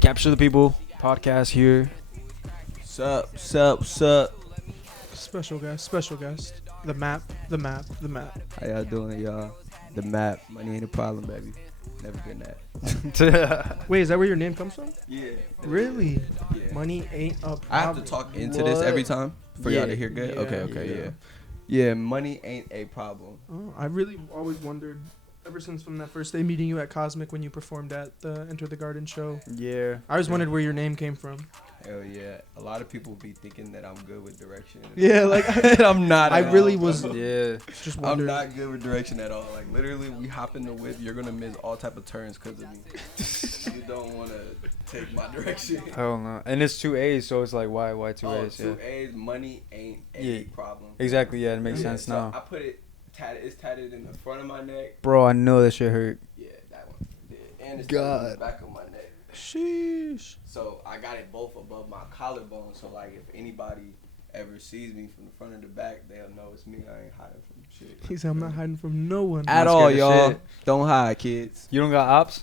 Capture the People podcast here. Sup. Special guest. The map. How y'all doing, y'all? The map. Money ain't a problem, baby. Never been that. Wait, is that where your name comes from? Yeah. Really? Yeah. Money ain't a problem. I have to talk into this every time for y'all to hear good? Yeah, Okay. Yeah, money ain't a problem. Oh, I really always wondered, ever since from that first day meeting you at Cosmic when you performed at the Enter the Garden show. Yeah. I always wondered where your name came from. Hell yeah. A lot of people be thinking that I'm good with direction. Yeah, like I'm not. I at really all. was Yeah. just I'm wondering. not good with direction at all. Like literally, we hop in the whip. You're gonna miss all type of turns because of me. You don't want to take my direction. Hell no. And it's 2 A's, so it's like, why 2 A's? Two A's. Money ain't a Yeah. problem. Exactly, yeah, it makes Yeah, sense so now. I put it tatted. It's tatted in the front of my neck. Bro, I know that shit hurt. Yeah, that one. Yeah. And it's tatted in the God. back of my neck. Sheesh. So I got it both above my collarbone. So like, if anybody ever sees me from the front or the back, they'll know it's me. I ain't hiding from shit. He said I'm not hiding from no one. At Not all, scared of y'all. shit. Don't hide, kids. You don't got ops?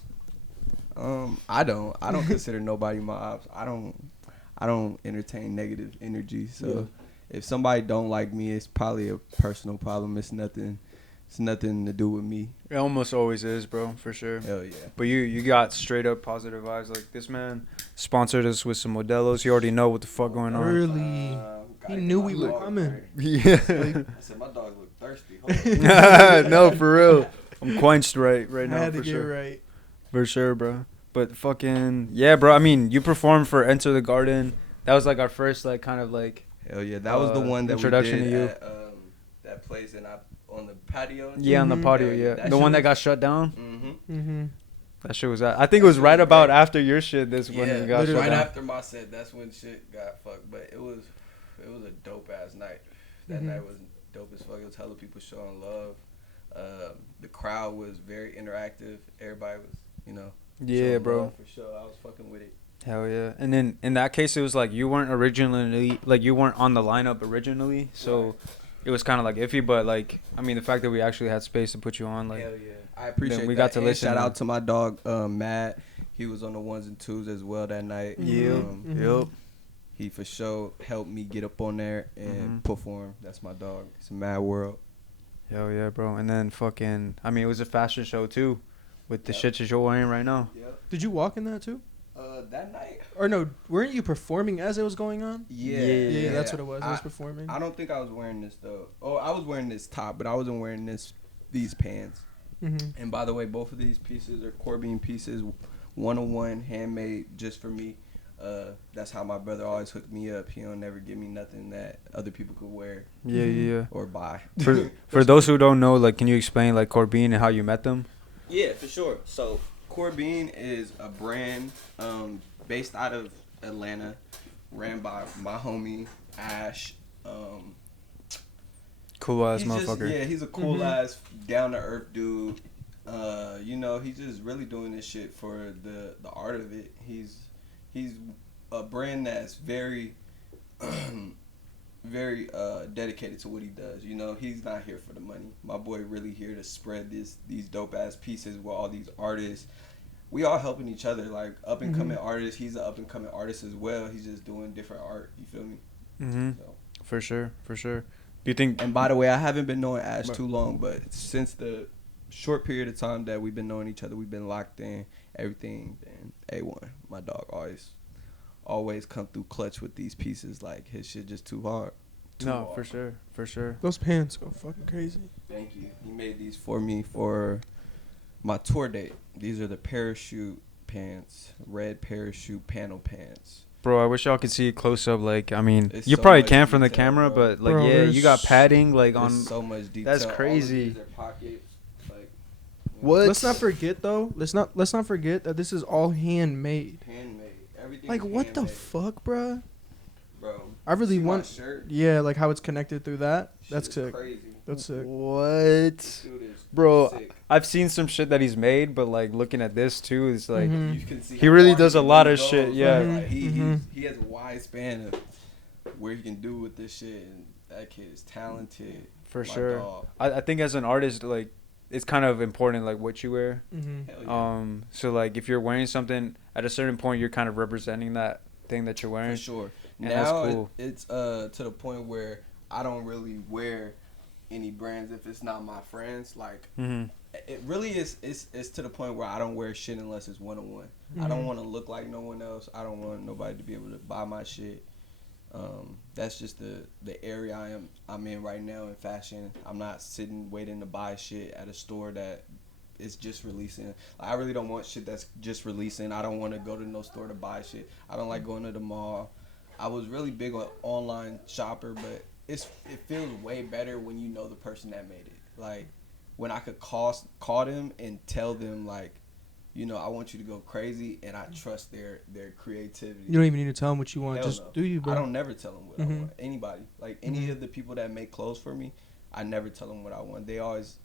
I don't consider nobody my ops. I don't entertain negative energy. So if somebody don't like me, it's probably a personal problem. It's nothing to do with me. It almost always is, bro, for sure. Hell yeah. But you got straight up positive vibes. Like, this man sponsored us with some Modelos. You already know what the fuck going on. Early. He knew we were coming. Yeah. I said my dog look thirsty. Hold on. No, for real. I'm quenched right I now, had to for get sure. right. For sure, bro. But fucking, yeah, bro. I mean, you performed for Enter the Garden. That was like our first, like, kind of like, Hell yeah. That was the one that introduction we did to you. at that place on the patio. yeah, on the Mhm. patio, Hell yeah, yeah. that The shit one that was- got shut down. Mm-hmm. Mm-hmm. That shit was at. I think it was right about after your shit. This when Yeah, it got shut right down. after my set, that's when shit got fucked. But it was a dope ass night. That night was dope as fuck. It was hella people showing love. The crowd was very interactive. Everybody was, Yeah, showing bro. love for sure. I was fucking with it. Hell yeah. And then in that case, it was like you weren't originally, like you weren't on the lineup originally, so Right. it was kind of like iffy. But like, I mean, the fact that we actually had space to put you on, like, Hell yeah, I appreciate we that. got to And listen Shout to- out to my dog, Matt. He was on the ones and twos as well that night. Yeah. Yep. He for sure helped me get up on there and Mhm. perform. That's my dog. It's a mad world. Hell yeah, bro. And then fucking, I mean, it was a fashion show too, with the Yep. shit that you're wearing right now. Yep. Did you walk in that too? That night. Or no, weren't you performing as it was going on? Yeah. Yeah, that's what it was. I was performing. I don't think I was wearing this though. Oh, I was wearing this top, but I wasn't wearing these pants. Mm-hmm. And by the way, both of these pieces are Corbin pieces, 101 handmade just for me. That's how my brother always hooked me up. He don't never give me nothing that other people could wear Yeah. or buy. For those who don't know, like, can you explain like Corbin and how you met them? Yeah, for sure. So Corbin is a brand based out of Atlanta, ran by my homie Ash. Cool ass He's just- motherfucker. yeah, he's a cool ass, down to earth dude. He's just really doing this shit for the art of it. He's a brand that's very very dedicated to what he does. He's not here for the money. My boy really here to spread these dope ass pieces with all these artists. We all helping each other, like up and coming artists. He's an up and coming artist as well. He's just doing different art. You feel me? Mm-hmm. So. For sure. Do you think? And by the way, I haven't been knowing Ash too long, but since the short period of time that we've been knowing each other, we've been locked in. Everything been A1. My dog always come through clutch with these pieces. Like, his shit just too hard. Too No, hard. for sure. Those pants go fucking crazy. Thank you. He made these for me for my tour date. These are the parachute pants, red parachute panel pants. Bro, I wish y'all could see it close up. Like, I mean, It's you so probably much can from the detail, camera, bro. but like, Bro, yeah, you got there's- padding like on. There's so much detail. That's All of crazy. these are pockets. Like, What? Let's not forget though. Let's not forget that this is all handmade. handmade. Everything. Like, what the handmade, fuck, bruh? bro? I really See my want. shirt? Yeah, like how it's connected through that. Shit That's is sick. Crazy. That's sick. What? Dude is Bro, sick. I've seen some shit that he's made, but like looking at this too, it's like Mhm. You can see He how really far does a can lot really of go, shit, bro. yeah. Like, Mhm. he has a wide span of where he can do with this shit, and that kid is talented. for My sure. dog. I think as an artist, like it's kind of important like what you wear. Mm-hmm. Hell yeah. So like if you're wearing something at a certain point, you're kind of representing that thing that you're For wearing. sure. And that's Now cool. it's to the point where I don't really wear any brands if it's not my friends. Like Mm-hmm. it really is. It's to the point where I don't wear shit unless it's 1-on-1. I Mhm. don't want to look like no one else. I don't want nobody to be able to buy my shit. That's just the area I'm in right now in fashion. I'm not sitting waiting to buy shit at a store that is just releasing. I really don't want shit that's just releasing. I don't want to go to no store to buy shit. I don't like going to the mall. I was really big on online shopper, but it feels way better when you know the person that made it. Like when I could call them and tell them like, you know, I want you to go crazy, and I trust their creativity. You don't even need to tell them what you want. Hell Just no. do you, bro. I don't never tell them what I Mhm. want. Anybody, like any of the people that make clothes for me, I never tell them what I want. They always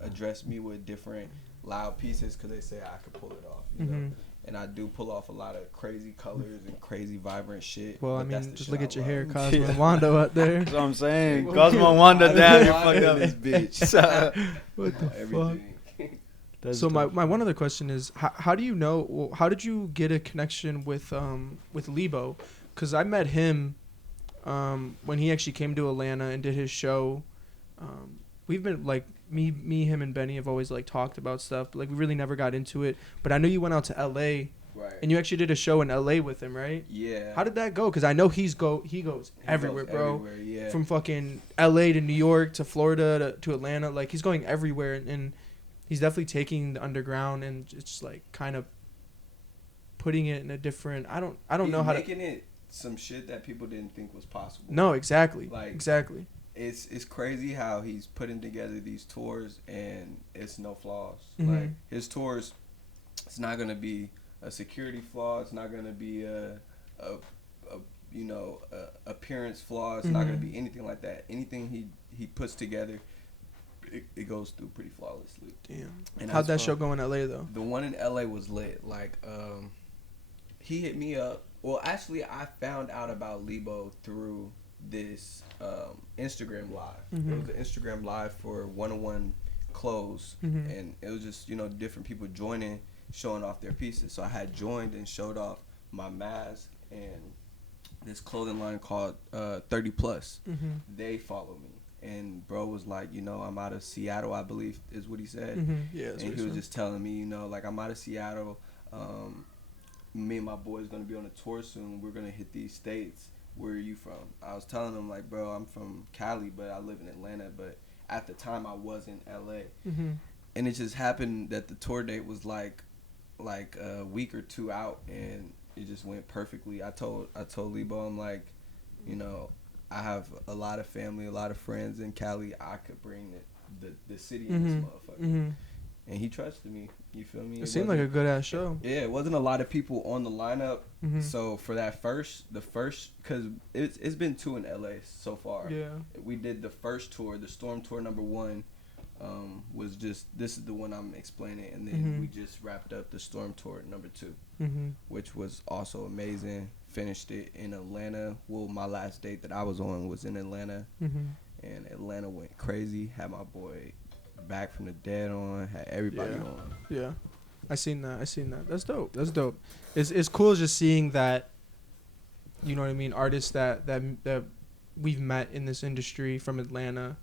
address me with different loud pieces because they say I could pull it off. You know? Mhm. And I do pull off a lot of crazy colors and crazy vibrant shit. Well, I but that's mean, the just shit look I at your love. hair, Cosmo and Wando out there. That's what I'm saying. Well, Cosmo and Wanda, I damn, you're live fucked in up. this bitch. What the fuck? Everything. So my one other question is, how do you know? Well, how did you get a connection with Lebo? Because I met him when he actually came to Atlanta and did his show. We've been like me, him, and Benny have always like talked about stuff, but like we really never got into it. But I know you went out to L.A. Right. and you actually did a show in L.A. with him, right? Yeah. How did that go? Because I know he goes He everywhere, goes bro. everywhere, yeah. From fucking L.A. to New York to Florida to Atlanta, like he's going everywhere, and he's definitely taking the underground and just like kind of putting it in a different. I don't know how to. Making it some shit that people didn't think was possible. No, exactly. Like, exactly. It's crazy how he's putting together these tours and it's no flaws. Mhm. Like his tours, it's not gonna be a security flaw. It's not gonna be a appearance flaw. It's not gonna be anything like that. Anything he puts together, it goes through pretty flawlessly. Damn. And How'd that that's show go in LA though? The one in LA was lit. Like he hit me up. Well, actually, I found out about Lebo through this Instagram live. Mhm. It was an Instagram live for 101 clothes, Mhm. and it was just different people joining, showing off their pieces. So I had joined and showed off my mask and this clothing line called 30 Plus. Mhm. They follow me, and bro was like, I'm out of Seattle, I believe is what he said. Mhm. Yeah. That's And what he was said. just telling me, like, I'm out of Seattle. Me and my boy's gonna be on a tour soon. We're gonna hit these states. Where are you from? I was telling him like, bro, I'm from Cali, but I live in Atlanta. But at the time, I was in LA, Mhm. and it just happened that the tour date was like a week or two out, and it just went perfectly. I told Lebo, I'm like, I have a lot of family, a lot of friends in Cali. I could bring the city in this motherfucker. Mhm. And he trusted me. You feel me? It seemed like a good ass show. Yeah, it wasn't a lot of people on the lineup. Mhm. So for that the first, because it's been 2 in LA so far. Yeah. We did the first tour, the Storm Tour #1, was just, this is the one I'm explaining, and then Mhm. we just wrapped up the Storm Tour #2, Mhm. which was also amazing. Finished it in Atlanta. Well, my last date that I was on was in Atlanta, Mhm. and Atlanta went crazy. Had my boy Back from the Dead on, had everybody Yeah. on. Yeah. I seen that. That's dope. It's cool just seeing that. You know what I mean? Artists that we've met in this industry from Atlanta,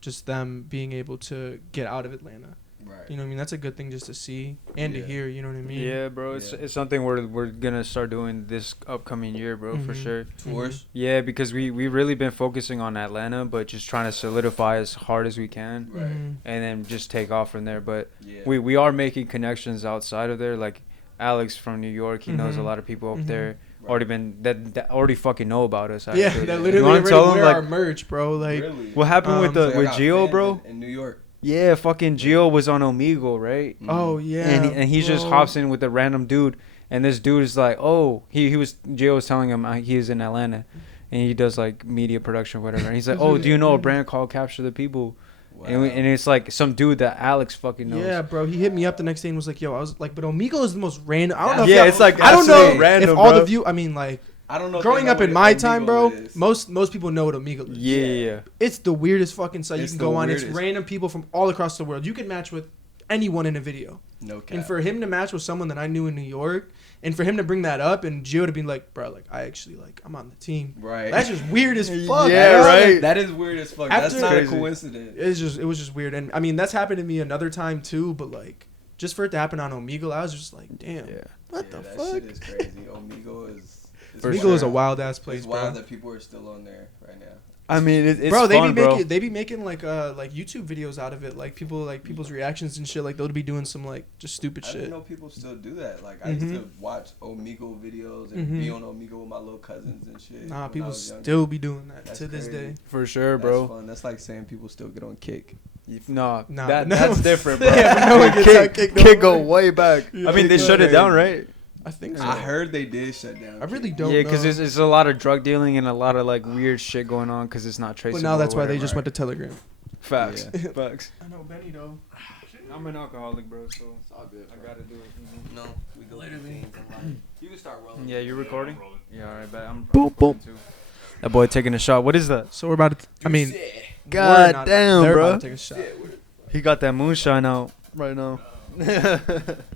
just them being able to get out of Atlanta. Right. You know what I mean? That's a good thing just to see and to Yeah. hear. You know what I mean? Yeah, bro. It's something we're gonna start doing this upcoming year, bro, for Mhm. sure. Tours. Yeah, because we really been focusing on Atlanta, but just trying to solidify as hard as we can, Right. Mhm. and then just take off from there. But Yeah. we are making connections outside of there. Like Alex from New York, he knows a Mhm. lot of people up Mhm. there. Right. Already been that already fucking know about us. Yeah, actually. that You literally wanna already tell 'em, wear like, our merch, bro. Like, Really? what happened with So y'all got Gio, fans bro? in New York. Yeah, fucking Gio was on Omegle, right? oh yeah, And he just bro. hops in with a random dude, and this dude is like, oh, he was Gio was telling him he is in Atlanta, and he does like media production or whatever. And he's like, oh, do you know a brand called Capture the People? Wow. And it's like some dude that Alex fucking knows. Yeah, bro. He hit me up the next day and was like, "Yo, I was like, but Omegle is the most random. I don't know. Yeah, if it's like I don't know absolutely random, if all bro. the view. I mean, like, I don't know. Growing up in my time, bro, most people know what Omegle is. Yeah. It's the weirdest fucking site you can go on. Weirdest. It's random people from all across the world. You can match with anyone in a video. No cap. And for him to match with someone that I knew in New York, and for him to bring that up, and Gio to be like, bro, like I actually I'm on the team. Right. That's just weird as fuck. Yeah, bro. right. That is weird as fuck. That's not a coincidence. It was just weird, and I mean that's happened to me another time too. But like, just for it to happen on Omegle, I was just like, damn, what the that fuck? Shit is crazy. Omegle is. Omegle is a wild ass place, it's bro. wild that people are still on there right now. I mean, it's bro, fun, they be making like YouTube videos out of it, like people's reactions and shit. Like they'll be doing some like just stupid shit. I didn't know people still do that. Like I used to watch Omegle videos and be on Omegle with my little cousins and shit. Nah, people still be doing that to this day. For sure, bro. That's fun. That's like saying people still get on Kick. No, no. That's different, bro. Yeah, no one gets on Kick. Kick go way back. I mean, they shut it down, right? I think so. I heard they did shut down. I really don't know. Yeah, because it's a lot of drug dealing and a lot of like weird shit going on because it's not traceable. But now that's why they just went to Telegram. Facts. Yeah. Facts. I know Benny though. I'm an alcoholic, bro, so It's all good. I gotta do it. No, we go later. You can start rolling. Yeah, you recording? Yeah, all right, bet. I'm Boom, recording too. That boy taking a shot. What is that? So we're about to. I mean, God damn, they're bro. about to take a shot. He got that moonshine out right now.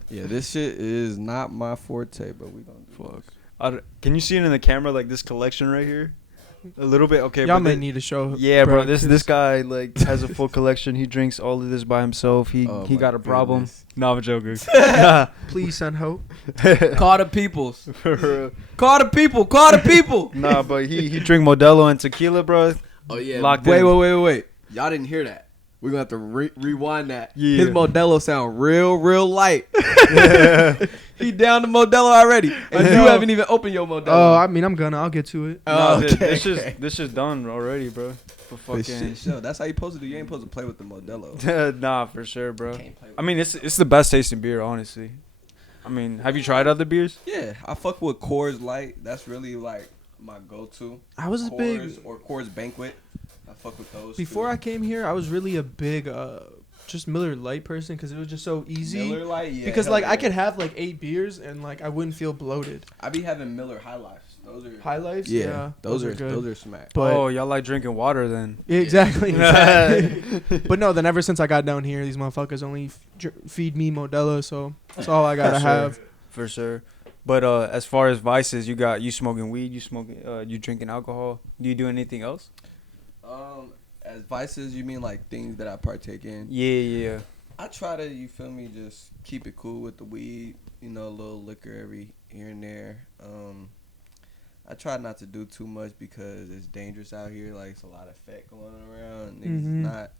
Yeah, this shit is not my forte, but we gonna do Fuck. Can you see it in the camera, like this collection right here? A little bit. Okay, y'all may need to show. Yeah, bro. This guy like has a full collection. He drinks all of this by himself. He got a problem. Goodness. No, I'm joking. Please send hope. Call the peoples. Call the people. Call the people. Nah, but he drink Modelo and tequila, bro. Oh yeah. Locked wait, in. wait. Y'all didn't hear that. We're gonna have to rewind that. Yeah. His Modelo sound real light. He down to Modelo already, and you haven't even opened your Modelo. Oh, I mean, I'll get to it. No, okay. this is done already, bro. For fucking. Shit, show. That's how you supposed to do. You ain't supposed to play with the Modelo. Nah, for sure, bro. Can't play with I mean, it's the best tasting beer, honestly. I mean, have you tried other beers? Yeah, I fuck with Coors Light. That's really like my go-to. I was Coors or Coors Banquet. I fuck with those. Before I came here, I was really a big just Miller Lite person because it was just so easy. Miller Lite, yeah. Because like I could have like 8 beers and like I wouldn't feel bloated. I be having Miller High Lifes. Those are High Lifes. Yeah, those are good. Those are smack. But Oh, y'all like drinking water then? yeah, exactly. But no, then ever since I got down here, these motherfuckers only feed me Modelo, so that's all I gotta have. For sure. But as far as vices, you smoking weed, you drinking alcohol. Do you do anything else? As vices, you mean like things that I partake in? Yeah. I try to, you feel me, just keep it cool with the weed. You know, a little liquor every here and there. I try not to do too much because it's dangerous out here. Like, it's a lot of fat going around. Niggas not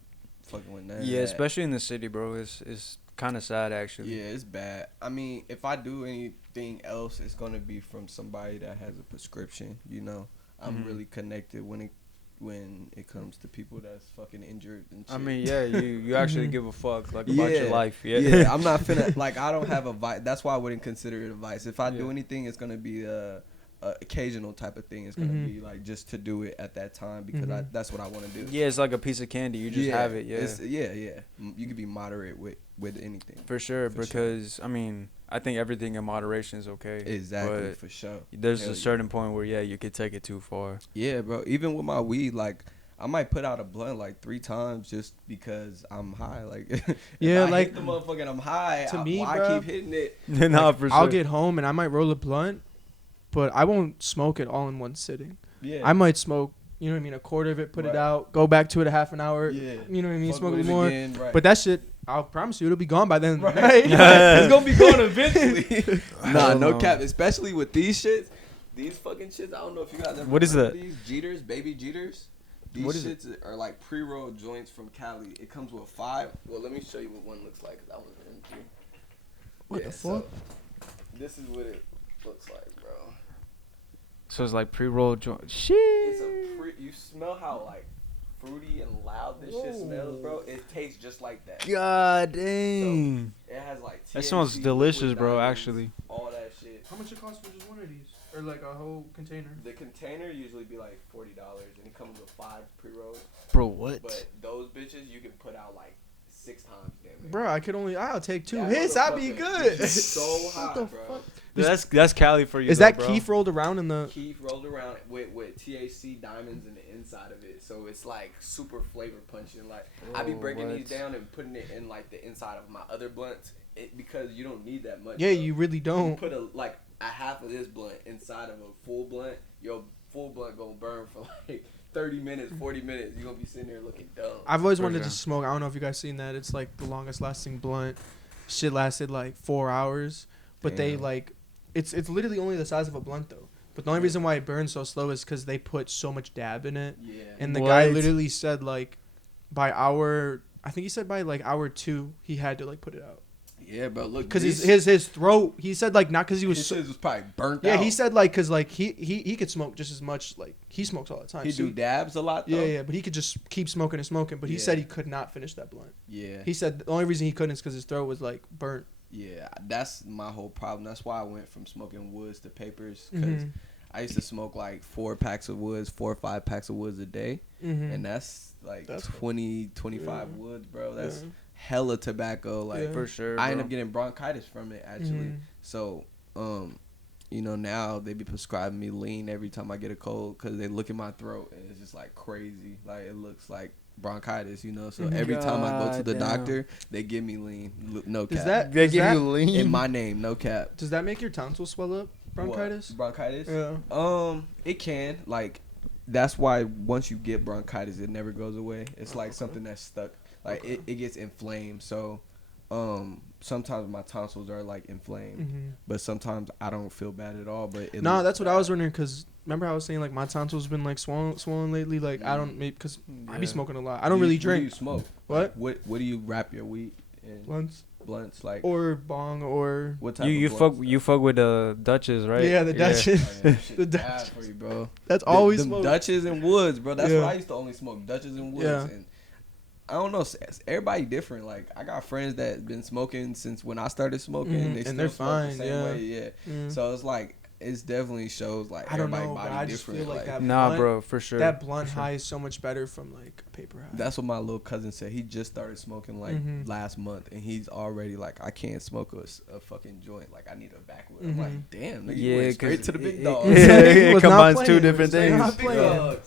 fucking with none of that. Especially in the city, bro. It's kind of sad, actually. Yeah, it's bad. I mean, if I do anything else, it's going to be from somebody that has a prescription, you know. I'm really connected when it comes to people that's fucking injured and shit. I mean, yeah, you actually give a fuck like about your life. Yeah, I'm not finna, like, I don't have a vice. That's why I wouldn't consider it a vice. If I do anything, it's going to be a occasional type of thing. It's going to be like just to do it at that time because that's what I want to do. Yeah, it's like a piece of candy. You just have it. Yeah. You can be moderate with anything. For sure, because I mean, I think everything in moderation is okay. Exactly, for sure. There's a certain point where you could take it too far. Yeah, bro. Even with my weed, like I might put out a blunt like 3 times just because I'm high. Like, yeah, if I like hit the motherfucking I'm high. To me, why bro, keep hitting it? Nah, for sure. I'll get home and I might roll a blunt, but I won't smoke it all in one sitting. Yeah, I might smoke, you know what I mean, a quarter of it, put it out, go back to it a half an hour. Yeah, you know what I mean, fuck smoke a with little more. again, right. But that shit, I'll promise you, it'll be gone by then. Right. It's gonna be gone eventually. Nah, no cap. Especially with these shits, these fucking shits. I don't know if you guys ever. What is heard of that? These Jeters, baby Jeters. These What is shits are like pre-roll joints from Cali. It comes with 5. Well, let me show you what one looks like. Cause I was empty. What the fuck? So, this is what it looks like, bro. So it's like pre-roll joint. Shit. It's a you smell how like fruity and loud this shit smells, bro. It tastes just like that. God dang. So, it has like That smells THC, delicious, liquid bro. diamonds, Actually. all that shit. How much it costs for just one of these? Or like a whole container? The container usually be like $40, and it comes with 5 pre-rolls. Bro, what? But those bitches you can put out like 6 times, damn near. Bro, I'll take 2 That hits. I'll be motherfucker good. is so hot, bro. Fuck? That's Cali for you. Is though, that bro. keef rolled around in the? Keef rolled around with THC diamonds in the inside of it, so it's like super flavor punching. Like I be breaking these down and putting it in like the inside of my other blunts, because you don't need that much. Yeah, bro. you really don't. You put a half of this blunt inside of a full blunt, your full blunt gonna burn for like 30 minutes, 40 minutes. You're gonna be sitting there looking dumb. I've always wanted to smoke. I don't know if you guys seen that. It's like the longest lasting blunt. Shit lasted like 4 hours, but they like, it's literally only the size of a blunt though. But the only reason why it burns so slow is because they put so much dab in it. Yeah. And the guy literally said like, I think he said by like hour 2 he had to like put it out. Yeah, bro. Look, because his throat. He said like not because he was. His was probably burnt out. Yeah, he said like because like he could smoke just as much. Like he smokes all the time. He do dabs a lot though. Yeah, but he could just keep smoking and smoking. But he said he could not finish that blunt. Yeah. He said the only reason he couldn't is because his throat was like burnt. Yeah, that's my whole problem. That's why I went from smoking woods to papers, because I used to smoke like 4 packs of woods, 4 or 5 packs of woods a day, and that's like 20, 25 woods, bro. That's hella tobacco. Like for sure, bro. I end up getting bronchitis from it actually. So, you know, now they be prescribing me lean every time I get a cold because they look at my throat and it's just like crazy. Like it looks like bronchitis, you know. So every time I go to the doctor, they give me lean. No cap. They give you lean in my name, no cap. Does that make your tonsils swell up? Bronchitis? What? Bronchitis? Yeah. It can. Like, that's why once you get bronchitis, it never goes away. It's like something that's stuck. Like it gets inflamed. So, sometimes my tonsils are like inflamed, but sometimes I don't feel bad at all. But that's what I was wondering, because remember I was saying like my tonsils been like swollen lately. Like I don't maybe because I be smoking a lot. I don't really drink. What do you smoke? What? What do you wrap your weed in? Blunts like or bong or what type you of you fuck with the Dutches, right? Yeah, the Dutches. Oh, yeah, The Dutch for you, bro. That's always them Dutches and woods, bro. That's what I used to only smoke, Dutches and woods. Yeah. And I don't know, everybody different. Like I got friends that been smoking since when I started smoking, and they're fine. The same way, yeah. So it's like it's definitely shows like I don't everybody know, body but I just different. feel like that Nah, bro, for sure. That blunt high is so much better from like a paper high. That's what my little cousin said. He just started smoking like last month, and he's already like, I can't smoke a fucking joint. Like I need a backwood. I'm like, damn, nigga, you went straight to the big dog. It combines two different things. Not playing.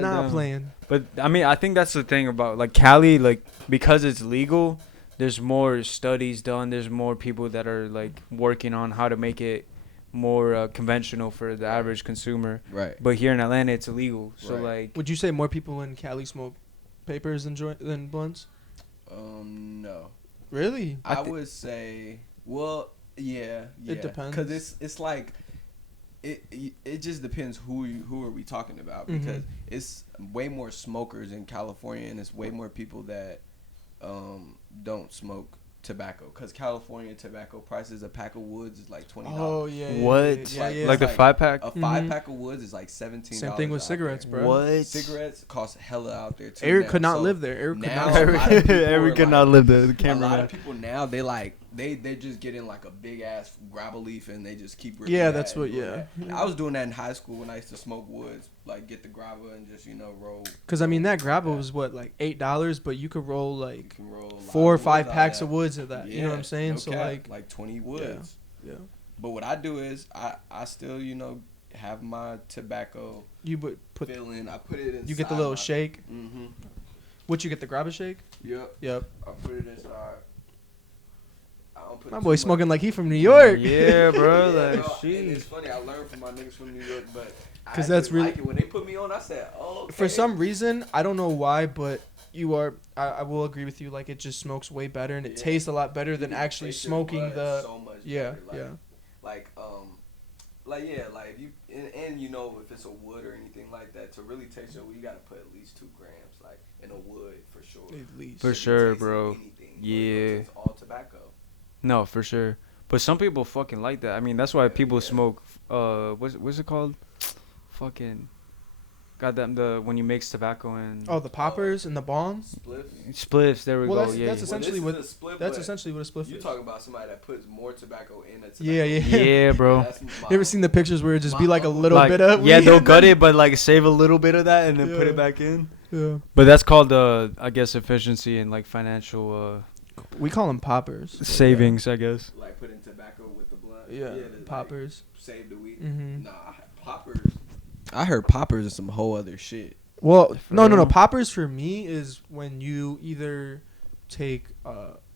Not playing. But I mean, I think that's the thing about like Cali, like because it's legal, there's more studies done. There's more people that are like working on how to make it more conventional for the average consumer. Right. But here in Atlanta, it's illegal. So like, would you say more people in Cali smoke papers than blunts? No. Really? I would say, well, yeah. It depends. Because it's like. It just depends who are we talking about, because it's way more smokers in California, and it's way more people that don't smoke tobacco, because California tobacco prices, a pack of woods is like $20. Oh yeah. What? Yeah. Like the 5-pack? A 5-pack of woods is like $17. Same thing with cigarettes, bro. What? Cigarettes cost hella out there too. Eric could not live there. Eric could not. Eric could not live there. The camera. A lot of people now they just get in like a big ass gravel leaf and they just keep ripping. Yeah, that's what. Yeah. I was doing that in high school when I used to smoke woods, like get the gravel and just roll. Because I mean that gravel was what, like $8, but you could roll like 4 or 5 packs of woods of that. You know what I'm saying? No So cap, like 20 woods. Yeah. But what I do is I still have my tobacco. You would put fill in. I put it in. You get the little shake. Mm-hmm. What you get, the grabber shake? Yep. I put it inside. My boy smoking like he from New York. Yeah, bro. Yeah, Like, no, shit. it's funny. I learned from my niggas from New York, but because that's really like it. When they put me on, I said, "Oh." Okay. For some reason, I don't know why, but you are. I will agree with you. Like it just smokes way better, and it tastes a lot better than actually smoking the. So much yeah, better. Like if you and if it's a wood or anything like that, to really taste your wood, you gotta put at least 2 grams, like in a wood for sure. At least. For sure, bro. Yeah. It's all tobacco. No, for sure. But some people fucking like that. I mean, that's why people smoke. What's it called? Fucking. Goddamn, when you mix tobacco and. Oh, the poppers and the bongs. Spliffs. There we go. That's essentially what. That's essentially what a spliff is. You talking about somebody that puts more tobacco in a tobacco. Yeah. Yeah, bro. You ever seen the pictures where it just be like a little bit of? Yeah, they'll gut it, but like save a little bit of that and then put it back in. Yeah. But that's called I guess efficiency and like financial. We call them poppers. Savings, I guess. Like putting tobacco with the blunt. poppers. Like, save the weed. Mm-hmm. Nah, poppers. I heard poppers is some whole other shit. Well, no. Poppers for me is when you either take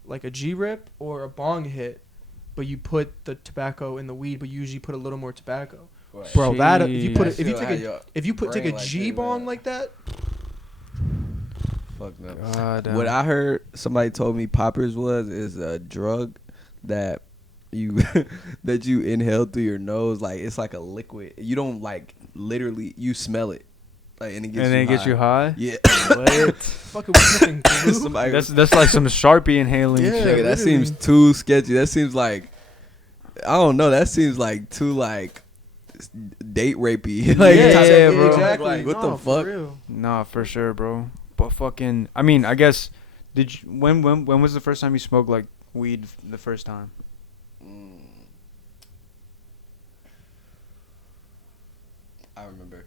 like a G-rip or a bong hit, but you put the tobacco in the weed, but you usually put a little more tobacco. Right. Bro, that if you put if you take a G bong like that. Fuck no. What I heard somebody told me poppers is a drug that you that you inhale through your nose. Like it's like a liquid. You don't like literally you smell it. Like, and it gets you high. Yeah. What? Fucking somebody. That's like some Sharpie inhaling. Yeah, shit. That seems too sketchy. That seems like I don't know. That seems like too like date rapey. Like, yeah, bro. Exactly. Like, what the fuck? Nah, for sure, bro. But fucking, I mean, I guess, did you, when was the first time you smoked like weed the first time? I remember.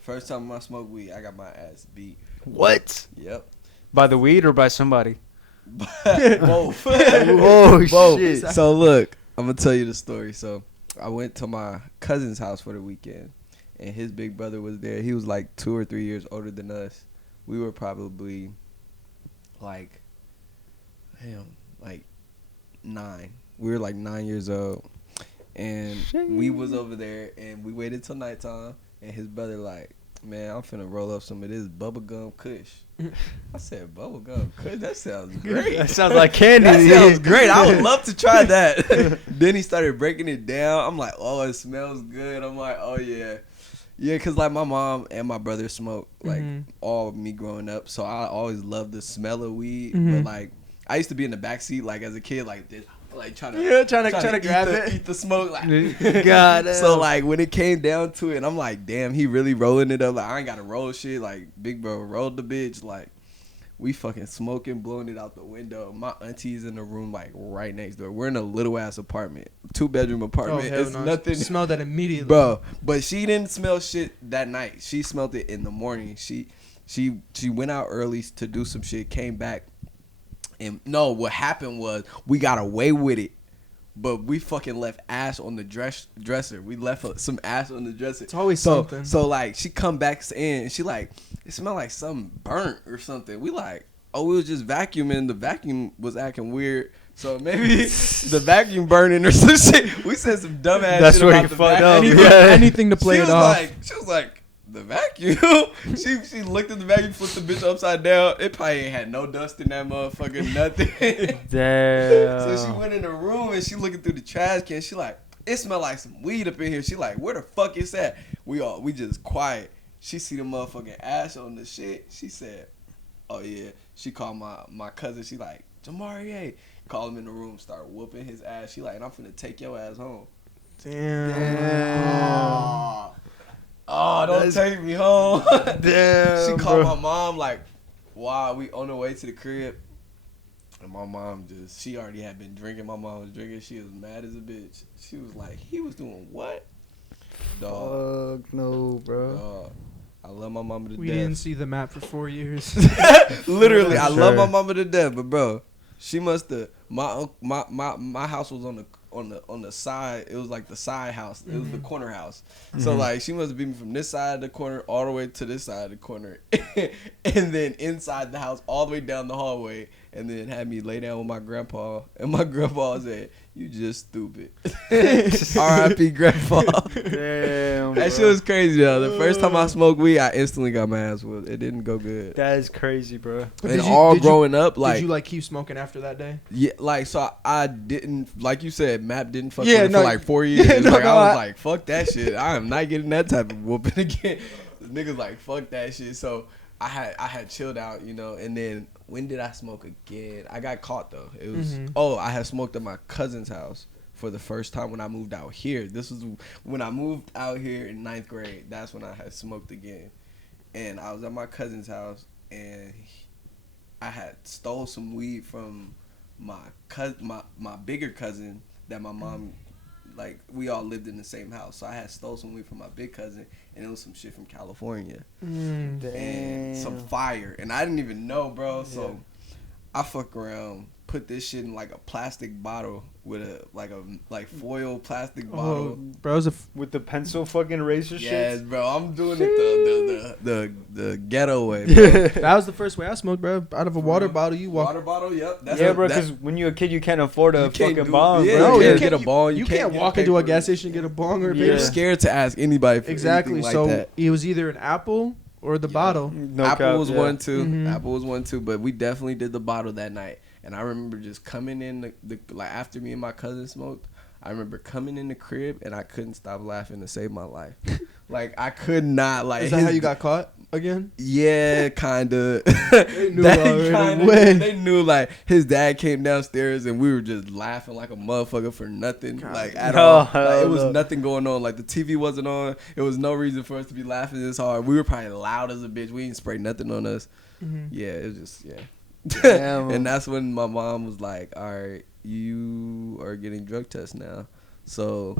First time I smoked weed, I got my ass beat. What? Yep. By the weed or by somebody? Both. Oh, both. Shit. So look, I'm gonna tell you the story. So I went to my cousin's house for the weekend, and his big brother was there. He was like 2 or 3 years older than us. We were probably like 9. We were like 9 years old, and we was over there, and we waited till nighttime. And his brother like, man, I'm finna roll up some of this bubblegum kush. I said, bubblegum kush? That sounds great. That sounds like candy. That sounds great. I would love to try that. Then he started breaking it down. I'm like, oh, it smells good. I'm like, oh, yeah. Yeah, because, like, my mom and my brother smoke, like, all of me growing up. So I always loved the smell of weed. But, like, I used to be in the backseat, like, as a kid, like this. Like trying to grab it, eat the smoke. Like, God. So like when it came down to it, I'm like, damn, he really rolling it up. Like I ain't gotta roll shit. Like big bro rolled the bitch. Like we fucking smoking, blowing it out the window. My auntie's in the room like right next door. We're in a little ass apartment, 2-bedroom apartment. Oh, it's nothing. Smelled that immediately, bro. But she didn't smell shit that night. She smelled it in the morning. She went out early to do some shit. Came back. And no, what happened was we got away with it, but we fucking left ass on the dresser. We left some ass on the dresser. It's always something. So like she come back in and she like, it smelled like something burnt or something. We like, oh, we was just vacuuming. The vacuum was acting weird. So maybe the vacuum burning or some shit. We said some dumb ass That's shit where about you the fucked vacuum. up. Anything to play it off. She was like, the vacuum? she looked at the vacuum, flipped the bitch upside down. It probably ain't had no dust in that motherfucker, nothing. Damn. So she went in the room and she looking through the trash can. She like, it smell like some weed up in here. She like, where the fuck is that? We just quiet. She see the motherfucking ash on the shit. She said, oh yeah. She called my cousin. She like, Jamarie. Call him in the room, start whooping his ass. She like, I'm finna take your ass home. Damn. Oh, don't take me home. Damn. She called my mom like, wow, we on the way to the crib. And my mom she already had been drinking. My mom was drinking. She was mad as a bitch. She was like, he was doing what? Dog. Fuck no, bro. Dog. I love my mama to death. We didn't see the Maap for 4 years. Literally, I love my mama to death. But bro, she must have. My house was on the side. It was like the side house. It was the corner house. So like she must have been from this side of the corner all the way to this side of the corner, and then inside the house all the way down the hallway, and then had me lay down with my grandpa, and my grandpa said, "You just stupid." R.I.P. Grandpa. Damn. That shit was crazy though. The first time I smoked weed, I instantly got my ass whooped. It didn't go good. That is crazy, bro. And growing up, like, did you like keep smoking after that day? Yeah, like so I didn't, like you said, Maap didn't fuck with it for like 4 years. I was like, fuck that shit. I am not getting that type of whooping again. The niggas like, fuck that shit. So I had chilled out, you know. And then when did I smoke again? I got caught though. It was I had smoked at my cousin's house for the first time when I moved out here. This was when I moved out here in 9th grade. That's when I had smoked again. And I was at my cousin's house and I had stole some weed from my bigger cousin that my mom, like, we all lived in the same house. So I had stole some weed from my big cousin, and it was some shit from California. And some fire. And I didn't even know, bro. So I fuck around, put this shit in like a plastic bottle with a foil plastic bottle. Bro, with the pencil fucking eraser shit. Yes, bro, I'm doing it the ghetto way, bro. That was the first way I smoked, bro. Out of a water bottle, you walk. Water bottle, yep. Bro, because when you're a kid, you can't afford a fucking bong. Yeah, bro. you can't get a bong. You can't walk into a gas station and get a bong or a You're paper. scared to ask anybody for Exactly. anything So like that. it was either an apple or the bottle. No Apple cap, was one too. Mhm. Apple was one too. But we definitely did the bottle that night. And I remember just coming in the like after me and my cousin smoked. I remember coming in the crib and I couldn't stop laughing to save my life. Like I could not like. Is that how you got caught again? Yeah, kinda. They knew already. When? They knew like his dad came downstairs and we were just laughing like a motherfucker for nothing, God. like at No, all. Like, hell it was no. nothing going on. Like the TV wasn't on. It was no reason for us to be laughing this hard. We were probably loud as a bitch. We didn't spray nothing on us. Mhm. Yeah, it was just Damn. And that's when my mom was like, "All right, you are getting drug tests now." So,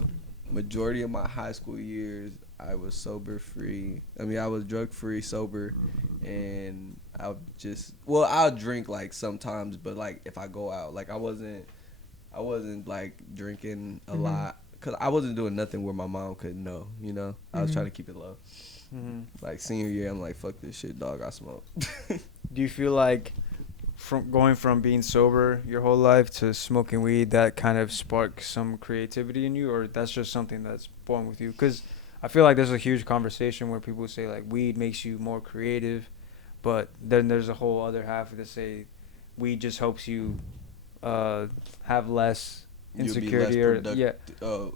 majority of my high school years, I was sober free. I mean, I was drug free, sober, and I'll drink like sometimes, but like if I go out, like I wasn't like drinking a lot because I wasn't doing nothing where my mom could know. You know, I was trying to keep it low. Like senior year, I'm like, fuck this shit, dog. I smoke. Do you feel like from going from being sober your whole life to smoking weed, that kind of sparks some creativity in you, or that's just something that's born with you? Because I feel like there's a huge conversation where people say like weed makes you more creative, but then there's a whole other half that say weed just helps you have less insecurity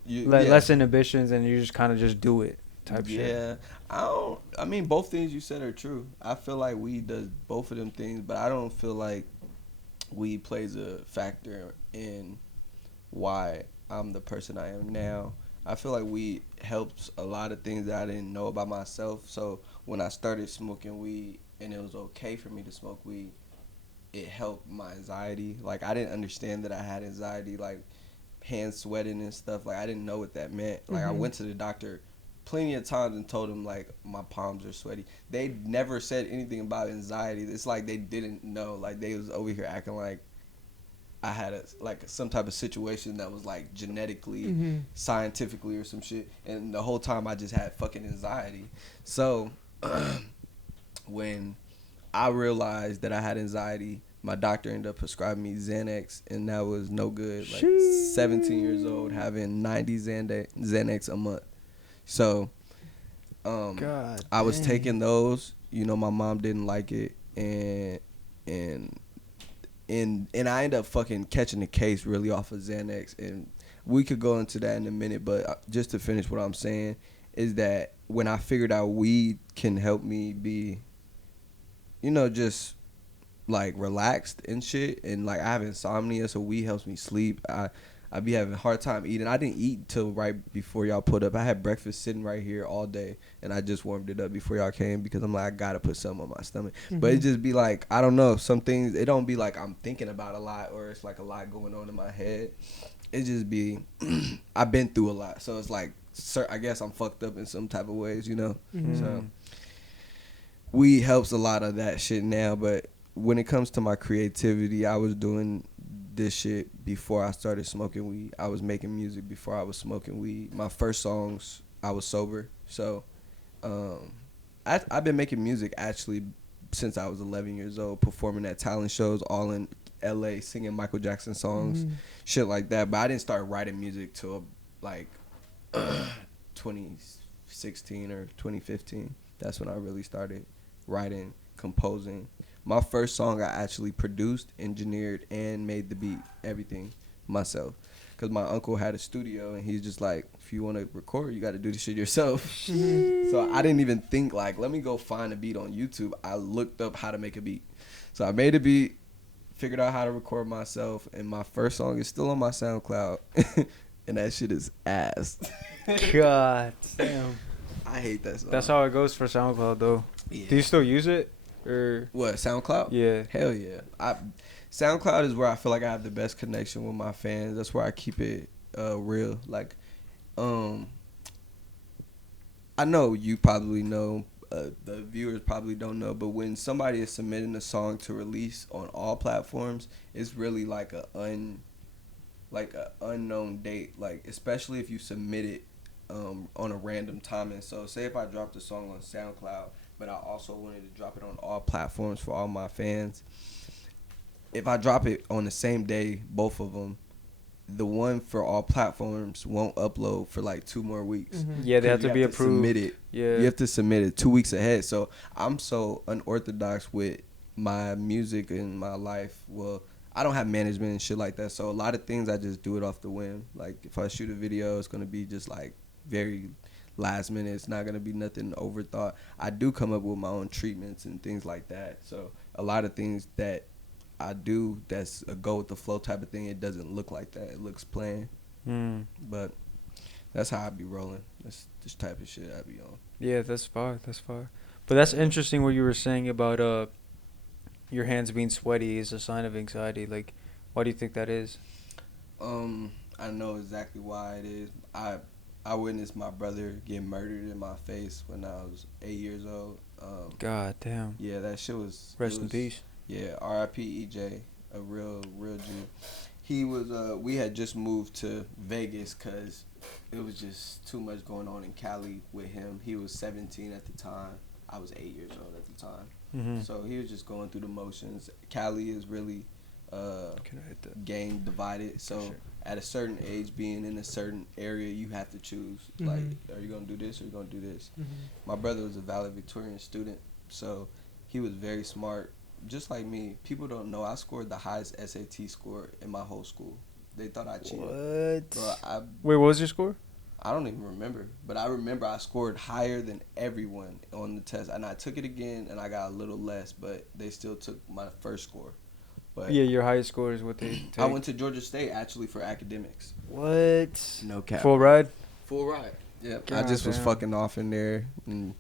less inhibitions, and you just kind of just do it type shit. Yeah, I mean, both things you said are true. I feel like weed does both of them things, but I don't feel like weed plays a factor in why I'm the person I am now. I feel like weed helps a lot of things that I didn't know about myself. So when I started smoking weed and it was okay for me to smoke weed, it helped my anxiety. Like I didn't understand that I had anxiety, like hands sweating and stuff. Like I didn't know what that meant. Like I went to the doctor plenty of times and told them like my palms are sweaty. They never said anything about anxiety. It's like they didn't know. Like they was over here acting like I had some type of situation that was like genetically, scientifically or some shit. And the whole time I just had fucking anxiety. So when I realized that I had anxiety, my doctor ended up prescribing me Xanax, and that was no good. Like 17 years old, having 90 Xanax a month. So, I was taking those. You know, my mom didn't like it, and I ended up fucking catching the case really off of Xanax, and we could go into that in a minute. But just to finish, what I'm saying is that when I figured out weed can help me be, you know, just like relaxed and shit, and like I have insomnia, so weed helps me sleep. I be having a hard time eating. I didn't eat till right before y'all put up. I had breakfast sitting right here all day, and I just warmed it up before y'all came because I'm like, I gotta put something on my stomach. But it just be like, I don't know, some things, it don't be like I'm thinking about a lot or it's like a lot going on in my head. It just be, I've been through a lot. So it's like, I guess I'm fucked up in some type of ways, you know? So weed helps a lot of that shit now, but when it comes to my creativity, I was doing this shit before I started smoking weed. I was making music before I was smoking weed. My first songs, I was sober. So I've been making music actually since I was 11 years old, performing at talent shows all in LA, singing Michael Jackson songs, shit like that. But I didn't start writing music till like 2016 or 2015. That's when I really started writing, composing. My first song I actually produced, engineered, and made the beat, everything myself. Because my uncle had a studio, and he's just like, if you want to record, you got to do this shit yourself. So I didn't even think, like, let me go find a beat on YouTube. I looked up how to make a beat. So I made a beat, figured out how to record myself, and my first song is still on my SoundCloud. And that shit is ass. God damn. I hate that song. That's how it goes for SoundCloud, though. Yeah. Do you still use it? Or what, SoundCloud? Yeah. Hell yeah. SoundCloud is where I feel like I have the best connection with my fans. That's where I keep it real. Like, I know you probably know the viewers probably don't know, but when somebody is submitting a song to release on all platforms, it's really like a unknown date. Like especially if you submit it on a random timing. So say if I dropped a song on SoundCloud, but I also wanted to drop it on all platforms for all my fans. If I drop it on the same day, both of them, the one for all platforms won't upload for like 2 more weeks. Mm-hmm. Yeah, they have to be approved. Submit it. Yeah, you have to submit it 2 weeks ahead. So I'm so unorthodox with my music and my life. Well, I don't have management and shit like that. So a lot of things I just do it off the whim. Like if I shoot a video, it's gonna be just like very last minute. It's not gonna be nothing overthought. I do come up with my own treatments and things like that. So a lot of things that I do that's a go with the flow type of thing. It doesn't look like that. It looks plain. But that's how I be rolling. That's this type of shit I be on. Yeah, that's fire. That's fire. But that's interesting what you were saying about your hands being sweaty is a sign of anxiety. Like, why do you think that is? I know exactly why it is. I witnessed my brother get murdered in my face when I was 8 years old. God damn. Yeah, that shit was. Rest in peace. Yeah, R.I.P. EJ, a real G. He was. We had just moved to Vegas because it was just too much going on in Cali with him. He was 17 at the time. I was 8 years old at the time. Mm-hmm. So he was just going through the motions. Cali is really gang divided. So sure. At a certain age, being in a certain area, you have to choose. Mm-hmm. Like, are you gonna do this or are you gonna do this? Mm-hmm. My brother was a valedictorian student, so he was very smart. Just like me, people don't know I scored the highest SAT score in my whole school. They thought I cheated. What? Bro, wait, what was your score? I don't even remember, but I remember I scored higher than everyone on the test, and I took it again, and I got a little less, but they still took my first score. But yeah, your highest score is what they take. I went to Georgia State actually for academics. What? No cap. Full ride? Full ride. Yeah, I just was fucking off in there, and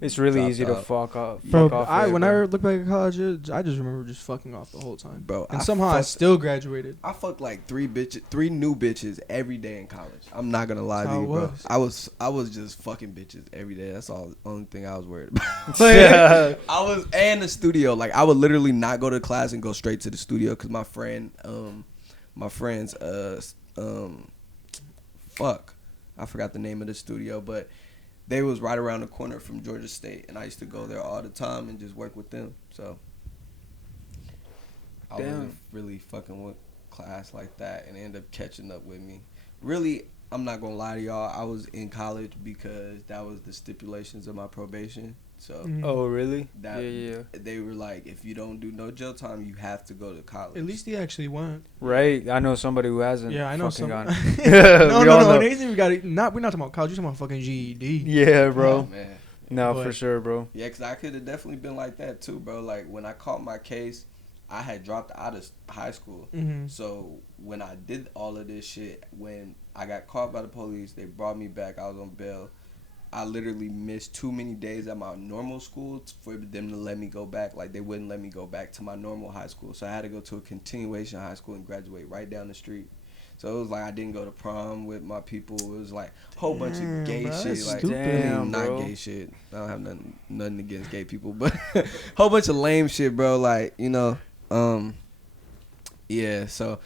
it's really easy to fuck off. Bro, when I look back at college, I just remember just fucking off the whole time, bro. And somehow I still graduated. I fucked like 3 new bitches every day in college. I'm not gonna lie to you, bro. I was just fucking bitches every day. That's all. Only thing I was worried about. I was in the studio. Like I would literally not go to class and go straight to the studio because my friends, fuck. I forgot the name of the studio, but they was right around the corner from Georgia State, and I used to go there all the time and just work with them. So I wasn't really fucking with class like that, and it ended up catching up with me. Really, I'm not gonna lie to y'all. I was in college because that was the stipulations of my probation. So oh really? Yeah. They were like, if you don't do no jail time, you have to go to college. At least he actually went. Right. I know somebody who hasn't. Yeah, I know somebody. No. We're not talking about college. We're talking about fucking GED. Yeah, bro. Oh, man. No, for sure, bro. Yeah, because I could have definitely been like that too, bro. Like when I caught my case, I had dropped out of high school. Mm-hmm. So when I did all of this shit, when I got caught by the police, they brought me back. I was on bail. I literally missed too many days at my normal school for them to let me go back. Like, they wouldn't let me go back to my normal high school. So I had to go to a continuation high school and graduate right down the street. So it was like I didn't go to prom with my people. It was like a whole bunch of gay shit. Like, not gay shit. I don't have nothing against gay people. But a whole bunch of lame shit, bro. Like, you know, yeah. So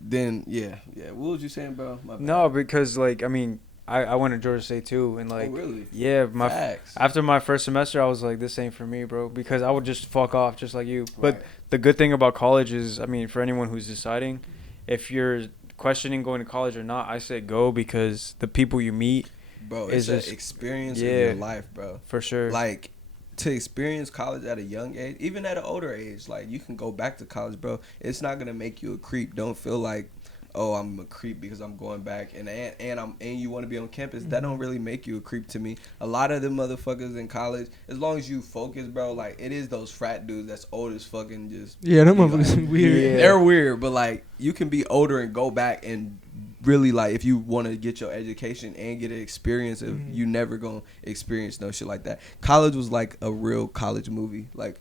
then, yeah. What was you saying, bro? No, because, like, I mean, I went to Georgia State too, and like, oh, really? Yeah, Facts. After my first semester, I was like, this ain't for me, bro, because I would just fuck off just like you. Right. But the good thing about college is, I mean, for anyone who's deciding, if you're questioning going to college or not, I say go, because the people you meet, bro, it's an experience in your life, bro. For sure. Like, to experience college at a young age, even at an older age, like, you can go back to college, bro. It's not gonna make you a creep. Don't feel like, oh, I'm a creep because I'm going back and you want to be on campus. That don't really make you a creep to me. A lot of them motherfuckers in college, as long as you focus, bro, like, it is those frat dudes that's old as fucking just. Yeah, them motherfuckers like, weird. Yeah. They're weird, but like, you can be older and go back and really, like, if you want to get your education and get an experience, if you never gonna experience no shit like that. College was like a real college movie, like.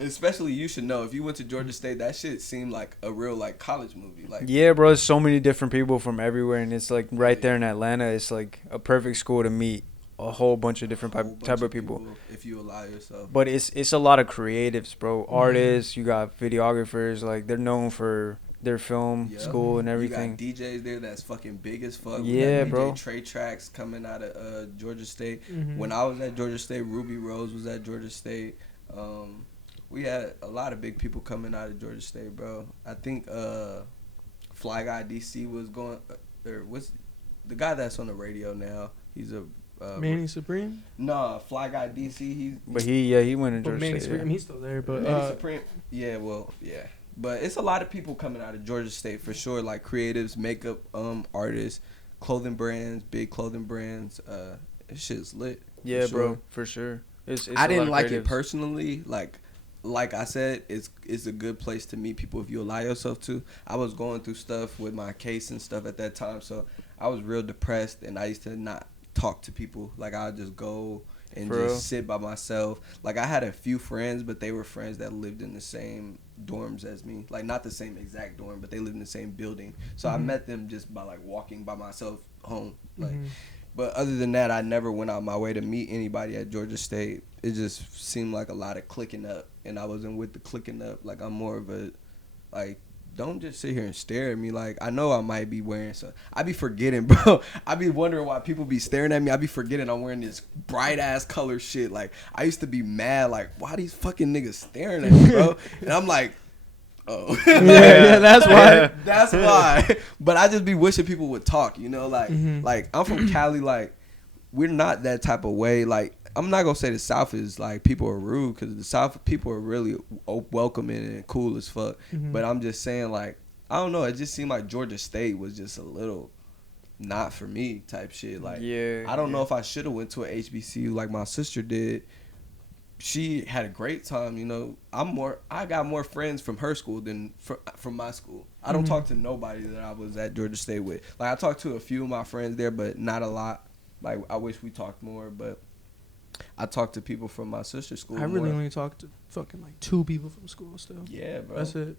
Especially, you should know, if you went to Georgia State, that shit seemed like a real, like, college movie. Like, yeah, bro, there's so many different people from everywhere, and it's like right there in Atlanta. It's like a perfect school to meet a whole bunch of different Whole bunch type of people. If you allow yourself. But it's a lot of creatives, bro. Artists, you got videographers, like they're known for their film school and everything. You got DJs there that's fucking big as fuck. Yeah, DJ bro. Trey Tracks coming out of Georgia State. Mm-hmm. When I was at Georgia State, Ruby Rose was at Georgia State. We had a lot of big people coming out of Georgia State, bro. I think Fly Guy DC was going, or what's the guy that's on the radio now? He's a Manny Supreme? Nah, Fly Guy DC. He went in Georgia Manny State. Supreme, I mean, he's still there, but Manny Supreme. Yeah, well, yeah. But it's a lot of people coming out of Georgia State for sure, like creatives, makeup artists, clothing brands, big clothing brands. Shit's lit. Yeah, sure. bro, for sure. It's I a didn't lot like of it creatives. personally. Like I said, it's a good place to meet people if you allow yourself to. I was going through stuff with my case and stuff at that time, so I was real depressed, and I used to not talk to people. Like I'd just go and For just real? sit by myself. Like I had a few friends, but they were friends that lived in the same dorms as me. Like not the same exact dorm, but they lived in the same building. So I met them just by like walking by myself home. Like, but other than that, I never went out my way to meet anybody at Georgia State. It just seemed like a lot of clicking up, and I wasn't with the clicking up. Like I'm more of a, like, don't just sit here and stare at me. Like I know I might be wearing some. I be forgetting, bro. I be wondering why people be staring at me. I be forgetting I'm wearing this bright ass color shit. Like I used to be mad. Like why these fucking niggas staring at me, bro? And I'm like, oh, yeah, that's why. That's why. But I just be wishing people would talk. You know, like I'm from Cali. Like we're not that type of way. Like I'm not gonna say the South is like people are rude, because the South people are really welcoming and cool as fuck. But I'm just saying, like, I don't know. It just seemed like Georgia State was just a little not for me type shit. Like, I don't know if I should have went to a HBCU like my sister did. She had a great time, you know. I got more friends from her school than from my school. I don't talk to nobody that I was at Georgia State with. Like I talked to a few of my friends there, but not a lot. Like I wish we talked more, but I talked to people from my sister's school. I really only talked to fucking like 2 people from school still. Yeah, bro. That's it.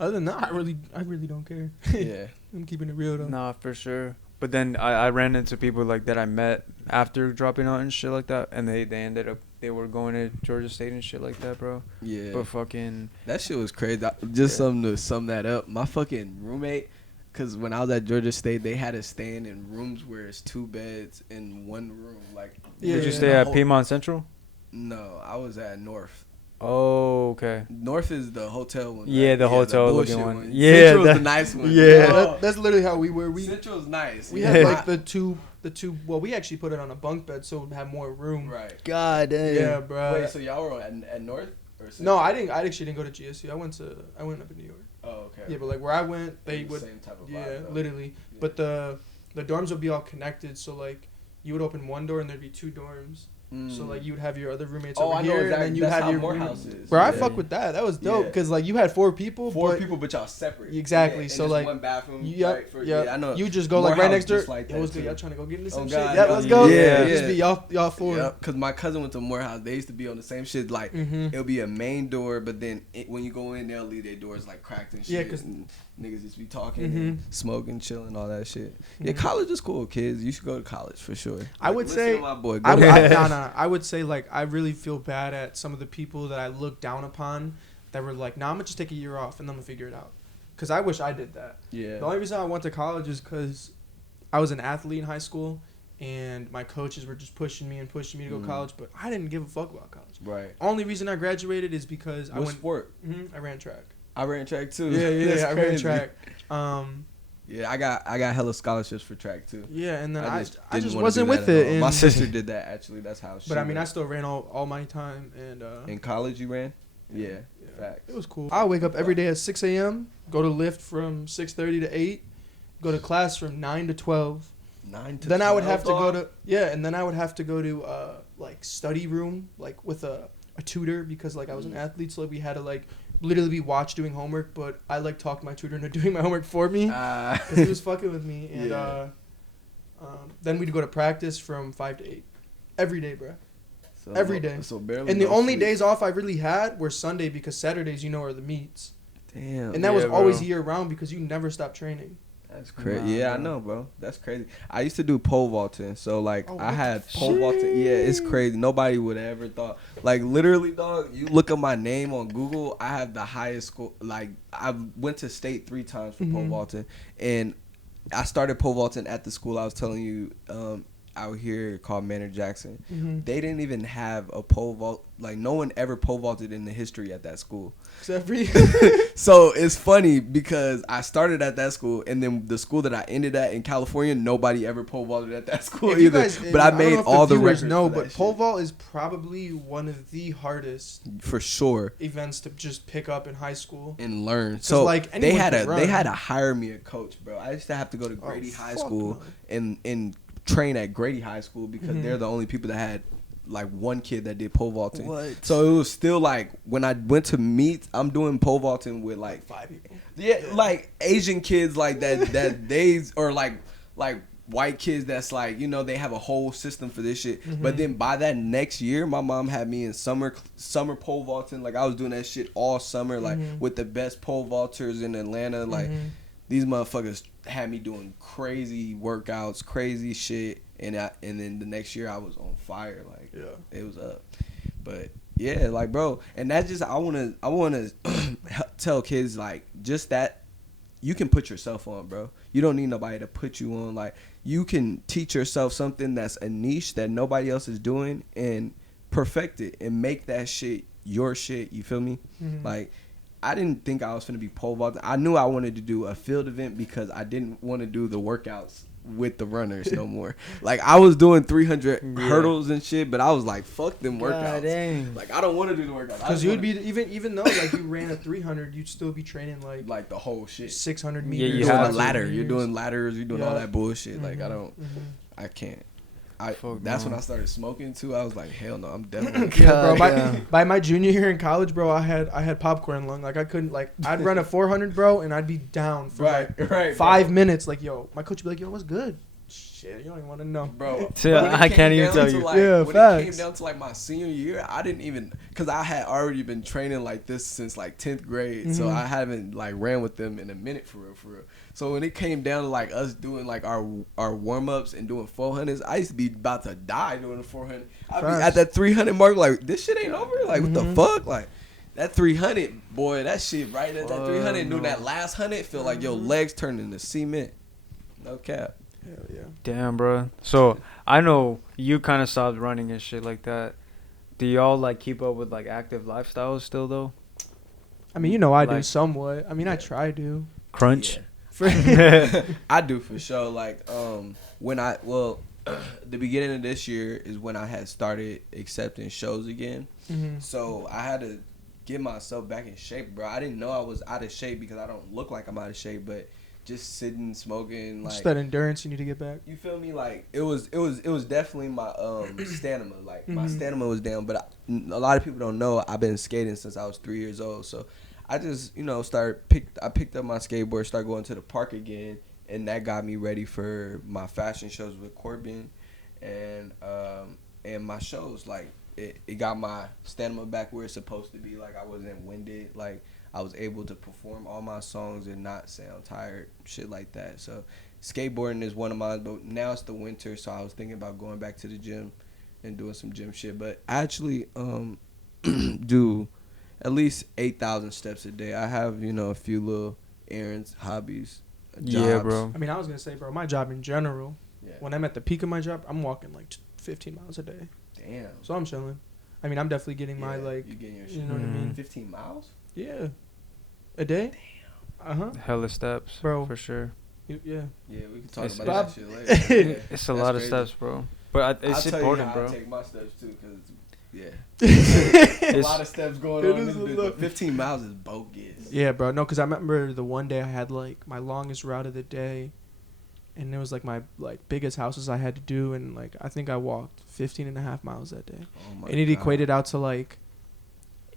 Other than that, I really don't care. Yeah. I'm keeping it real though. Nah, for sure. But then I ran into people like that I met after dropping out and shit like that, and they ended up, they were going to Georgia State and shit like that, bro. Yeah. But fucking that shit was crazy. Just something to sum that up. My fucking roommate, because when I was at Georgia State, they had us staying in rooms where it's 2 beds in one room. Like, did you stay at Piedmont Central? No, I was at North. Oh, okay. North is the hotel one. Right? Yeah, the hotel looking one. Yeah, Central's the nice one. Yeah, that's literally how we were. Central's nice. We had like the two. Well, we actually put it on a bunk bed so it would have more room. Right. God damn. Yeah, bro. Wait, so y'all were at North? Or no, I didn't. I actually didn't go to GSU. I went up in New York. Oh, okay. Yeah, but like where I went, they the would. Same type of Yeah, vibe, though. literally. Yeah. But the dorms would be all connected, so like you would open one door and there'd be 2 dorms. So like you would have your other roommates over here, and then you had your Morehouse is. Bro, I fuck with that. That was dope because like you had 4 people. 4 people, but y'all separate. Exactly. Yeah, so and like one bathroom. yeah, I know. You just go like right next door. Like It was good. Y'all trying to go get into some shit. God, Yeah, let's go. Yeah, Just be y'all 4. Yeah, because my cousin went to Morehouse. They used to be on the same shit. Like it'll be a main door, but then when you go in, they'll leave their doors like cracked and shit. Yeah, because niggas just be talking, and smoking, chilling, all that shit. Yeah, college is cool, kids. You should go to college for sure. I would say, to my boy, I would say like I really feel bad at some of the people that I look down upon that were like, nah, I'm gonna just take a year off and then I'm gonna figure it out. Cause I wish I did that. Yeah. The only reason I went to college is cause I was an athlete in high school and my coaches were just pushing me to go to college, but I didn't give a fuck about college. Right. Only reason I graduated is because I went sport? I ran track. I ran track too. Yeah, I ran track. Yeah, I got hella scholarships for track too. Yeah, and then I didn't just wanna wasn't do that with at it. all. And My sister did that actually. That's how she. But I mean, went. I still ran all my time and. In college, you ran? Yeah. Facts. It was cool. I wake up every day at 6 a.m. Go to lift from 6:30 to 8. Go to class from 9 to 12. 9 to then 12, I would have to go dog? to and then I would have to go to like study room like with a tutor because like I was an athlete, so like, we had to like literally be watched doing homework. But I like talked my tutor into doing my homework for me because he was fucking with me. And then we'd go to practice from 5 to 8 every day, bro. So, every day. So barely. And the no only sleep. days off I really had were Sunday because Saturdays, are the meets. Damn. And that was always bro. year round because you never stop training. That's crazy. Nah, Yeah, I bro. know, bro. That's crazy. I used to do pole vaulting, so like Oh, I what had the pole vaulting. Yeah, it's crazy. Nobody would have ever thought. Like literally, dog. You look up my name on Google. I have the highest score. Like I went to state 3 times for pole vaulting, and I started pole vaulting at the school I was telling you out here called Manor Jackson. They didn't even have a pole vault. Like no one ever pole vaulted in the history at that school. Except for you. So it's funny because I started at that school, and then the school that I ended at in California, nobody ever pole vaulted at that school If you either. guys- But I don't made know if all the viewers records. know, for but that pole shit. vault is probably one of the hardest For sure. events to just pick up in high school. And learn. So like, they anyone had can they run. had to hire me a coach, bro. I used to have to go to Grady High fuck School no. and train at Grady High School because they're the only people that had like one kid that did pole vaulting. What? So it was still like when I went to meet, I'm doing pole vaulting with like 5 people. yeah, like Asian kids like that they or like white kids that's like, you know, they have a whole system for this shit. But then by that next year, my mom had me in summer pole vaulting. Like I was doing that shit all summer, like with the best pole vaulters in Atlanta. Like these motherfuckers had me doing crazy workouts, crazy shit, and then the next year I was on fire. Like it was up. But yeah, like bro, and that's just I wanna tell kids like just that you can put yourself on, bro. You don't need nobody to put you on. Like you can teach yourself something that's a niche that nobody else is doing and perfect it and make that shit your shit. You feel me? Like I didn't think I was gonna be pole vaulting. I knew I wanted to do a field event because I didn't want to do the workouts with the runners no more. Like I was doing 300 hurdles and shit, but I was like, fuck them workouts. Dang. Like I don't want to do the workouts. Because you would be even though like you ran a 300, you'd still be training like the whole shit. 600 Yeah, meters. you You're doing have a to. ladder. You're doing ladders. You're doing all Yeah. that bullshit. Like I can't. Fuck That's no. when I started smoking too. I was like, hell no, I'm definitely. Yeah, bro. Yeah. By my junior year in college, bro, I had popcorn lung. Like I couldn't I'd run a 400, bro, and I'd be down for right. 5 minutes. Like yo, my coach would be like, yo, what's good? Shit, you don't even want to know, Bro, See, when it I came can't even down tell to, you. Like, Yeah, when it came facts. down to like my senior year, I didn't even because I had already been training like this since like 10th grade, so I haven't like ran with them in a minute for real. So when it came down to like us doing like our warm ups and doing 400s, I used to be about to die doing the 400. I'd be at that 300 mark, like this shit ain't over. Like what the fuck, like. That 300, boy, that shit right at that 300, doing that last 100, feel like your legs turned into cement. No cap. Hell yeah. Damn, bro. So I know you kind of stopped running and shit like that. Do y'all like keep up with like active lifestyles still though? I mean, you know, I do Like- somewhat. I mean, I try to. Crunch. I do for sure. Like, the beginning of this year is when I had started accepting shows again. So I had to get myself back in shape, bro. I didn't know I was out of shape because I don't look like I'm out of shape, but just sitting, smoking, like Just that endurance you need to get back. you feel me? Like it was definitely my stamina. Like my stamina was down, but a lot of people don't know I've been skating since I was 3 years old. So I just I picked up my skateboard, started going to the park again, and that got me ready for my fashion shows with Corbin, and my shows. Like it got my stamina back where it's supposed to be. Like I wasn't winded. Like I was able to perform all my songs and not sound tired, shit like that. So skateboarding is one of mine, but now it's the winter, so I was thinking about going back to the gym and doing some gym shit. But I actually do at least 8,000 steps a day. I have, a few little errands, hobbies, jobs. Yeah, bro. I mean, I was gonna say, bro, my job in general. Yeah. When I'm at the peak of my job, I'm walking like 15 miles a day. Damn. So I'm chilling. I mean, I'm definitely getting my you like, getting your shit. you know what I mean? 15 miles? Yeah, a day. Damn. Hella steps, Bro. for sure. Yeah. Yeah, we can talk It's- about that shit later. Yeah, It's a that's lot of crazy. steps, bro. But it's I'll tell important, you how bro. I take my steps too, cause a It's- lot of steps going It on in is this a bitch, lot. but 15 miles is bogus. Yeah, bro. No, because I remember the one day I had like my longest route of the day, and it was like my biggest houses I had to do, and like I think I walked 15 and a half miles that day, Oh my and it God. equated out to like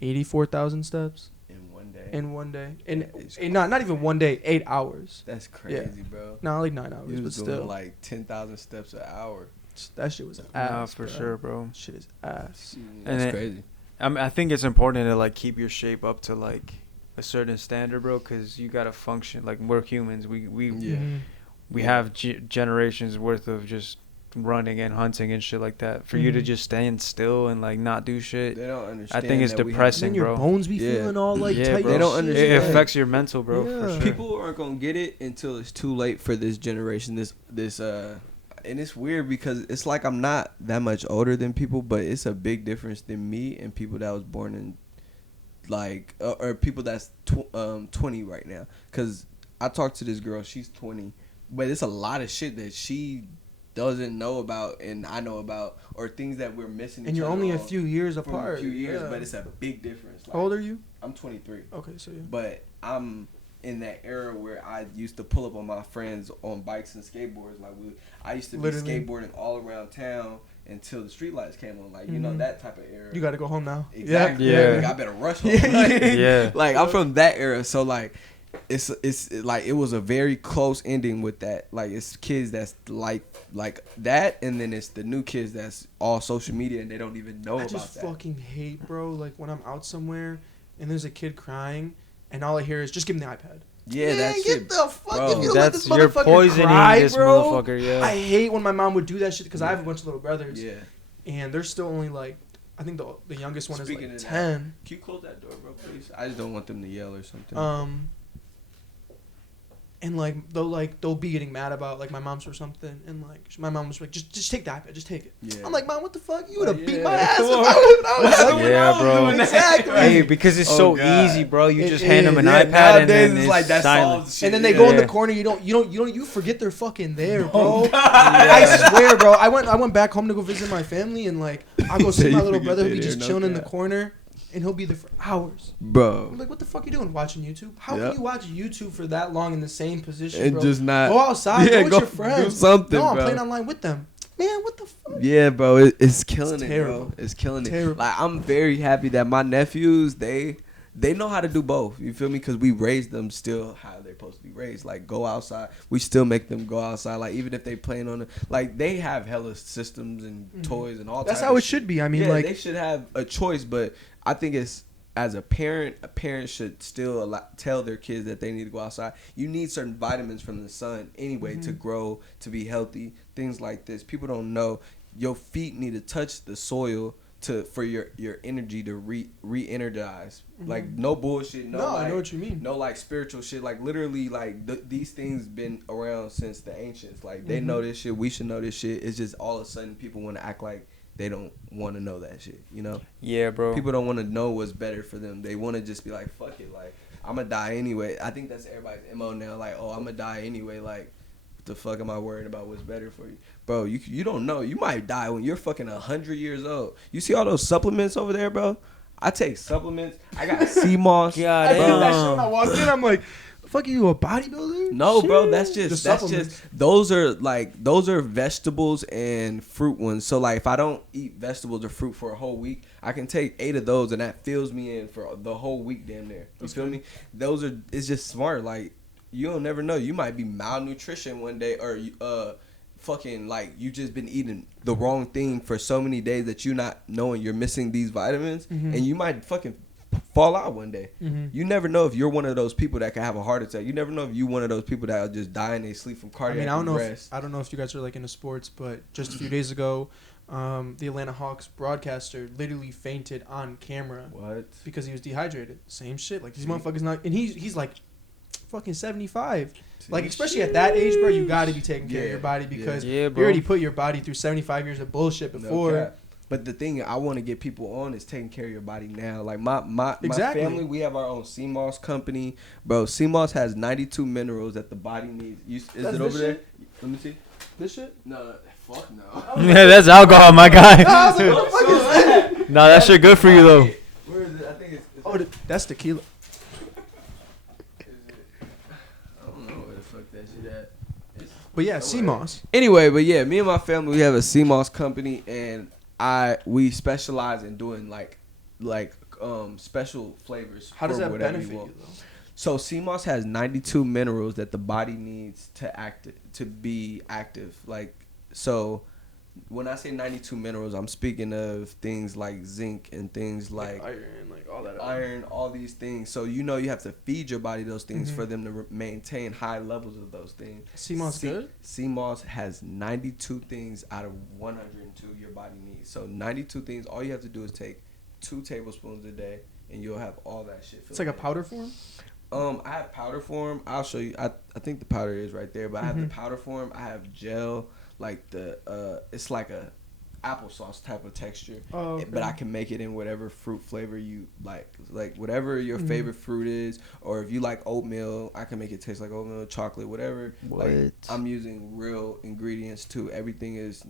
84,000 steps in one day. in one day, That is and not even one day, 8 hours. That's crazy, bro. No, like 9 hours, You but was doing still, like 10,000 steps an hour. that shit was ass. Nah, for bro. sure, bro. Shit is ass. And That's it- crazy. I think it's important to like keep your shape up to like a certain standard, bro, because you gotta function. Like, we're humans. Yeah. We have generations worth of just running and hunting and shit like that. For you to just stand still and like not do shit, They don't understand. I think it's that we have- depressing, And then your bro. bones be feeling all like Yeah, tight. bro. They don't and shit. understand. It affects your mental, bro. Yeah. For sure. People aren't gonna get it until it's too late for this generation. And it's weird because it's like I'm not that much older than people, but it's a big difference than me and people that was born in like or people that's 20 right now. Cause I talked to this girl, she's 20, but it's a lot of shit that she doesn't know about and I know about, or things that we're missing. And you're only a few years from apart. a few years, yeah. but it's a big difference. Like, How old are you? I'm 23. Okay, so yeah. But I'm in that era where I used to pull up on my friends on bikes and skateboards. Like I used to be Literally. skateboarding all around town until the streetlights came on. Like, you know, that type of era. You got to go home now. Exactly. Yeah. Like, I better rush home. Yeah. Like, I'm from that era. So, like, it's like it was a very close ending with that. Like, it's kids that's like that, and then it's the new kids that's all social media and they don't even know I about just that. fucking hate, bro. Like when I'm out somewhere and there's a kid crying and all I hear is just give him the iPad. Yeah, Man, that's get it. the fuck. Bro, If you don't let That's this you're motherfucker poisoning cry, this bro. motherfucker. Yeah. I hate when my mom would do that shit because I have a bunch of little brothers. Yeah. And they're still only like, I think the youngest one Speaking is of like 10. Can you close that door, bro, please? I just don't want them to yell or something. And they'll be getting mad about like my mom's or something, and like my mom was like, just take the iPad, just take it. Yeah. I'm like, Mom, what the fuck? You would have beat Yeah. my ass if Come on. I was like, Yeah, bro. Exactly. Hey, because it's so God. easy, bro. You It just hand them an is. iPad and Nowadays, then it's like that silent. solves shit. And then they go in the Yeah. corner. You forget they're fucking there, bro. I swear, bro. I went back home to go visit my family, and like I go see You my little forget brother who they be there, just no chilling in the cap. corner, and he'll be there for hours. Bro. I'm like, what the fuck you doing? Watching YouTube? How Yep. can you watch YouTube for that long in the same position, And bro? just not. Go outside. Yeah, go with go your friends. do something, No, I'm bro. playing online with them. Man, what the fuck? Yeah, bro. It's killing It's it, terrible. bro. It's killing it. Terrible. Like, I'm very happy that my nephews, they know how to do both. You feel me? Because we raised them still how they're supposed to be raised. Like, go outside. We still make them go outside. Like, even if they playing on it. Like, they have hella systems and toys and all That's type how of it shit. should be. I mean, Yeah, like, they should have a choice, but I think it's as a parent should still tell their kids that they need to go outside. You need certain vitamins from the sun anyway to grow, to be healthy, things like this. People don't know your feet need to touch the soil for your energy to re-energize. Like, no bullshit. No, I like, know what you mean. no, like, spiritual shit. Like, literally, like, these things been around since the ancients. Like, they know this shit. We should know this shit. It's just all of a sudden people want to act like they don't want to know that shit, you know? Yeah, bro. People don't want to know what's better for them. They want to just be like, fuck it. Like, I'm going to die anyway. I think that's everybody's MO now. Like, oh, I'm going to die anyway. Like, what the fuck am I worried about what's better for you? Bro, you don't know. You might die when you're fucking 100 years old. You see all those supplements over there, bro? I take supplements. I got sea moss. God I did damn. that shit when I walked in. I'm like, fuck you, a bodybuilder? No, bro, Shit. that's just those are vegetables and fruit ones. So like if I don't eat vegetables or fruit for a whole week, I can take 8 of those and that fills me in for the whole week damn near. You feel me? It's just smart. Like, you'll never know. You might be malnutrition one day, or fucking like you just been eating the wrong thing for so many days that you not knowing you're missing these vitamins, and you might fucking fall out one day. You never know if you're one of those people that can have a heart attack. You never know if you're one of those people that will just die in their sleep from cardiac arrest. I don't know if you guys are like into sports, but just a few days ago, the Atlanta Hawks broadcaster literally fainted on camera. What? Because he was dehydrated. Same shit. Like, these motherfuckers not, and he's like fucking 75. Like, especially at that age, bro, you got to be taking care of your body because Yeah, you bro. already put your body through 75 years of bullshit before. No cap. But the thing I want to get people on is taking care of your body now. Like my Exactly. family, we have our own sea moss company. Bro, sea moss has 92 minerals that the body needs. Is That's it this over there? shit? Let me see. This shit? No, fuck no. Yeah, that's alcohol, my guy. I was like, what the fuck is that? No, that shit good for you though. Where is it? I think it's Oh, that's tequila. I don't know where the fuck that shit at. But yeah, sea moss. Anyway, but yeah, me and my family, we have a sea moss company, and we specialize in doing like special flavors. How does for that whatever benefit want. you though? So sea moss has 92 minerals that the body needs to be active. Like, so when I say 92 minerals, I'm speaking of things like zinc and things like iron, like all that. Iron, all these things. So you have to feed your body those things for them to maintain high levels of those things. Sea moss good? Sea moss has 92 things out of 102 your body needs. So 92 things. All you have to do is take 2 tablespoons a day, and you'll have all that shit. It's like a powder form. I have powder form. I'll show you. I think the powder is right there, but I have the powder form. I have gel, like it's like a applesauce type of texture. Oh, okay. But I can make it in whatever fruit flavor you like whatever your favorite fruit is, or if you like oatmeal, I can make it taste like oatmeal, chocolate, whatever. What? Like, I'm using real ingredients too. Everything is,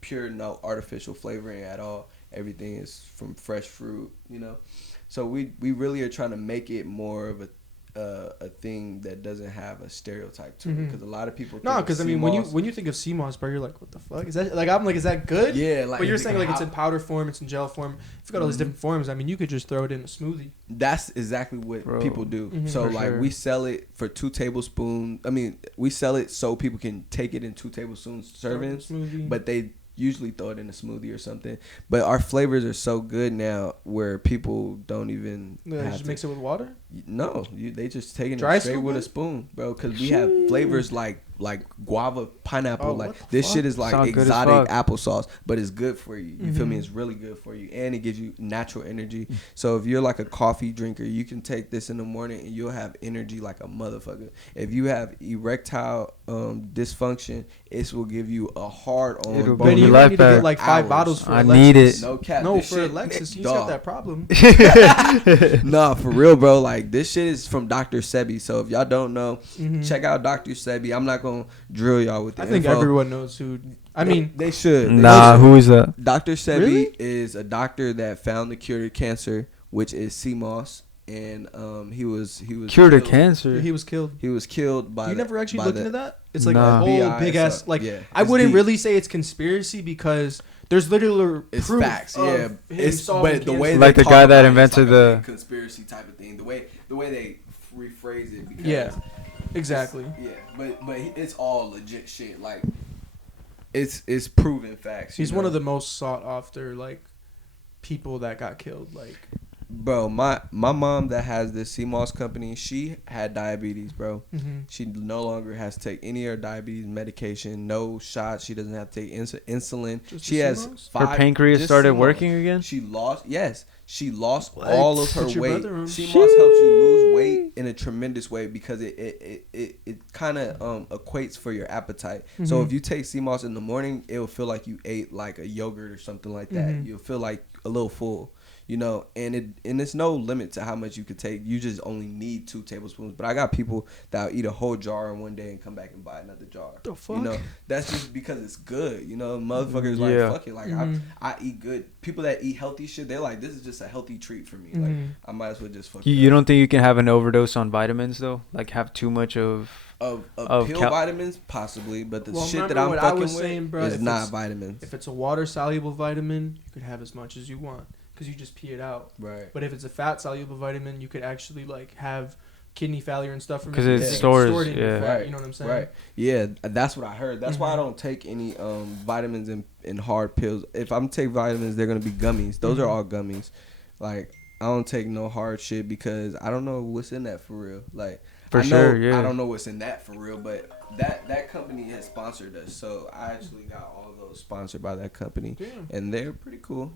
pure, no artificial flavoring at all. Everything is from fresh fruit, So we really are trying to make it more of a thing that doesn't have a stereotype to it, because a lot of people because I mean when you think of sea moss, bro, you're like, what the fuck is that? Like, I'm like, is that good? Yeah, like, but you're saying like it's in powder form, it's in gel form. If you got all these different forms, I mean, you could just throw it in a smoothie. That's exactly what people do. So for like sure. we sell it for 2 tablespoons. I mean, we sell it so people can take it in 2 tablespoons servings, but they usually throw it in a smoothie or something. But our flavors are so good now where people don't even have just to mix it with water. No, they just taking Dry it straight scoop with it? a spoon, bro. Because we have flavors like guava, pineapple. Oh, like what the this fuck? shit is like Sound good as exotic fuck. applesauce, but it's good for you. You feel me? It's really good for you, and it gives you natural energy. So if you're like a coffee drinker, you can take this in the morning and you'll have energy like a motherfucker. If you have erectile dysfunction, it will give you a hard on. It'll bone. bring you your might life need to get back. like 5 Hours. bottles for I Alexis. need it. No cap. No, this for shit, Alexis, he's dog. got that problem. Nah, for real, bro. Like, this shit is from Dr. Sebi. So if y'all don't know, check out Dr. Sebi. I'm not gonna drill y'all with the I think info. everyone knows who. I mean, they should. Nah, who is that? Dr. Sebi Really? is a doctor that found the cure to cancer, which is sea moss, and he was Cured of killed. cancer. he was killed. He was killed by. You never actually looked into that? It's like Nah. a whole FBI, big ass. so, Like, yeah, I it's wouldn't deep. really say it's conspiracy because there's literally It's proof facts, of yeah. him It's solving but the way cancer. Like they the talk guy that about it, it's invented like a the- big conspiracy type of thing. The way they rephrase it, because Yeah, exactly. yeah, but it's all legit shit. Like, it's proven facts. He's one of the most sought after like people that got killed. Like, bro. My mom that has this sea moss company, she had diabetes, bro. She no longer has to take any of her diabetes medication, no shots. She doesn't have to take insulin. Just She the has sea moss? Her 5 pancreas just started sea moss. working again? She lost What? all of her Put your weight. brother on. Sea moss helps you lose weight in a tremendous way because it kind of equates for your appetite. So if you take sea moss in the morning, it'll feel like you ate like a yogurt or something like that. You'll feel like a little full. And it's no limit to how much you could take. You just only need 2 tablespoons. But I got people that'll eat a whole jar in one day and come back and buy another jar. the fuck? That's just because it's good. Motherfuckers Yeah. like, fuck it. Like, I eat good. People that eat healthy shit, they're like, this is just a healthy treat for me. Like, I might as well just fuck it You up. don't think you can have an overdose on vitamins though? Like have too much of Of of pill cal- vitamins, possibly. But the Well, shit that remember I'm what I fucking was with saying, bro, is if not it's- vitamins. If it's a water soluble vitamin, you could have as much as you want because you just pee it out. Right. But if it's a fat soluble vitamin, you could actually like have kidney failure and stuff from 'Cause it it because stores, stored in your yeah. fat, Right. you know what I'm saying? Right. Yeah, that's what I heard. That's why I don't take any vitamins in hard pills. If I'm take vitamins, they're gonna be gummies. Those are all gummies. Like, I don't take no hard shit because I don't know what's in that for real. Like, For I know, sure, yeah. I don't know what's in that for real, but that company has sponsored us, so I actually got all those sponsored by that company, Damn. and they're pretty cool.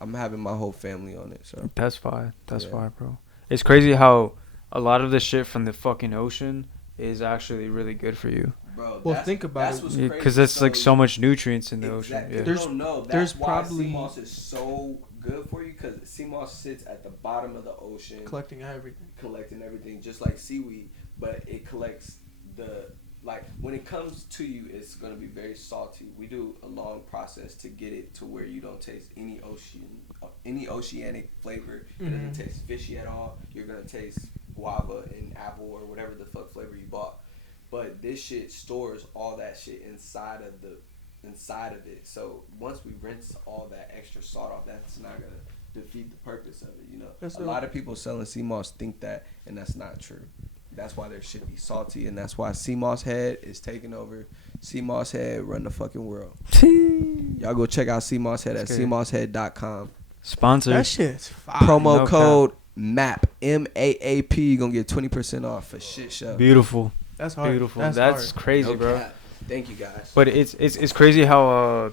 I'm having my whole family on it, so That's fine. That's Yeah. fine, bro. It's crazy how a lot of the shit from the fucking ocean is actually really good for you. bro. Well, think about it. what's Because crazy. it's like so much nutrients in the ocean. Exactly. Yeah. You don't know. there's That's why probably- sea moss is so good for you, because sea moss sits at the bottom of the ocean, Collecting everything. collecting everything, just like seaweed, but it collects when it comes to you, it's gonna be very salty. We do a long process to get it to where you don't taste any oceanic flavor. It doesn't taste fishy at all. You're gonna taste guava and apple or whatever the fuck flavor you bought. But this shit stores all that shit inside of it. So once we rinse all that extra salt off, that's not gonna defeat the purpose of it. That's a lot of people selling sea moss think that, and that's not true. That's why their shit be salty, and that's why CMOS Head is taking over. CMOS Head run the fucking world. Y'all go check out CMOS Head at cmosshead.com. Sponsor. That shit's fire. Promo code MAP, MAAP. You gonna get 20% off for shit show. Beautiful. That's hard. Beautiful. That's That's hard. crazy, No bro. cap. Thank you guys. But it's crazy how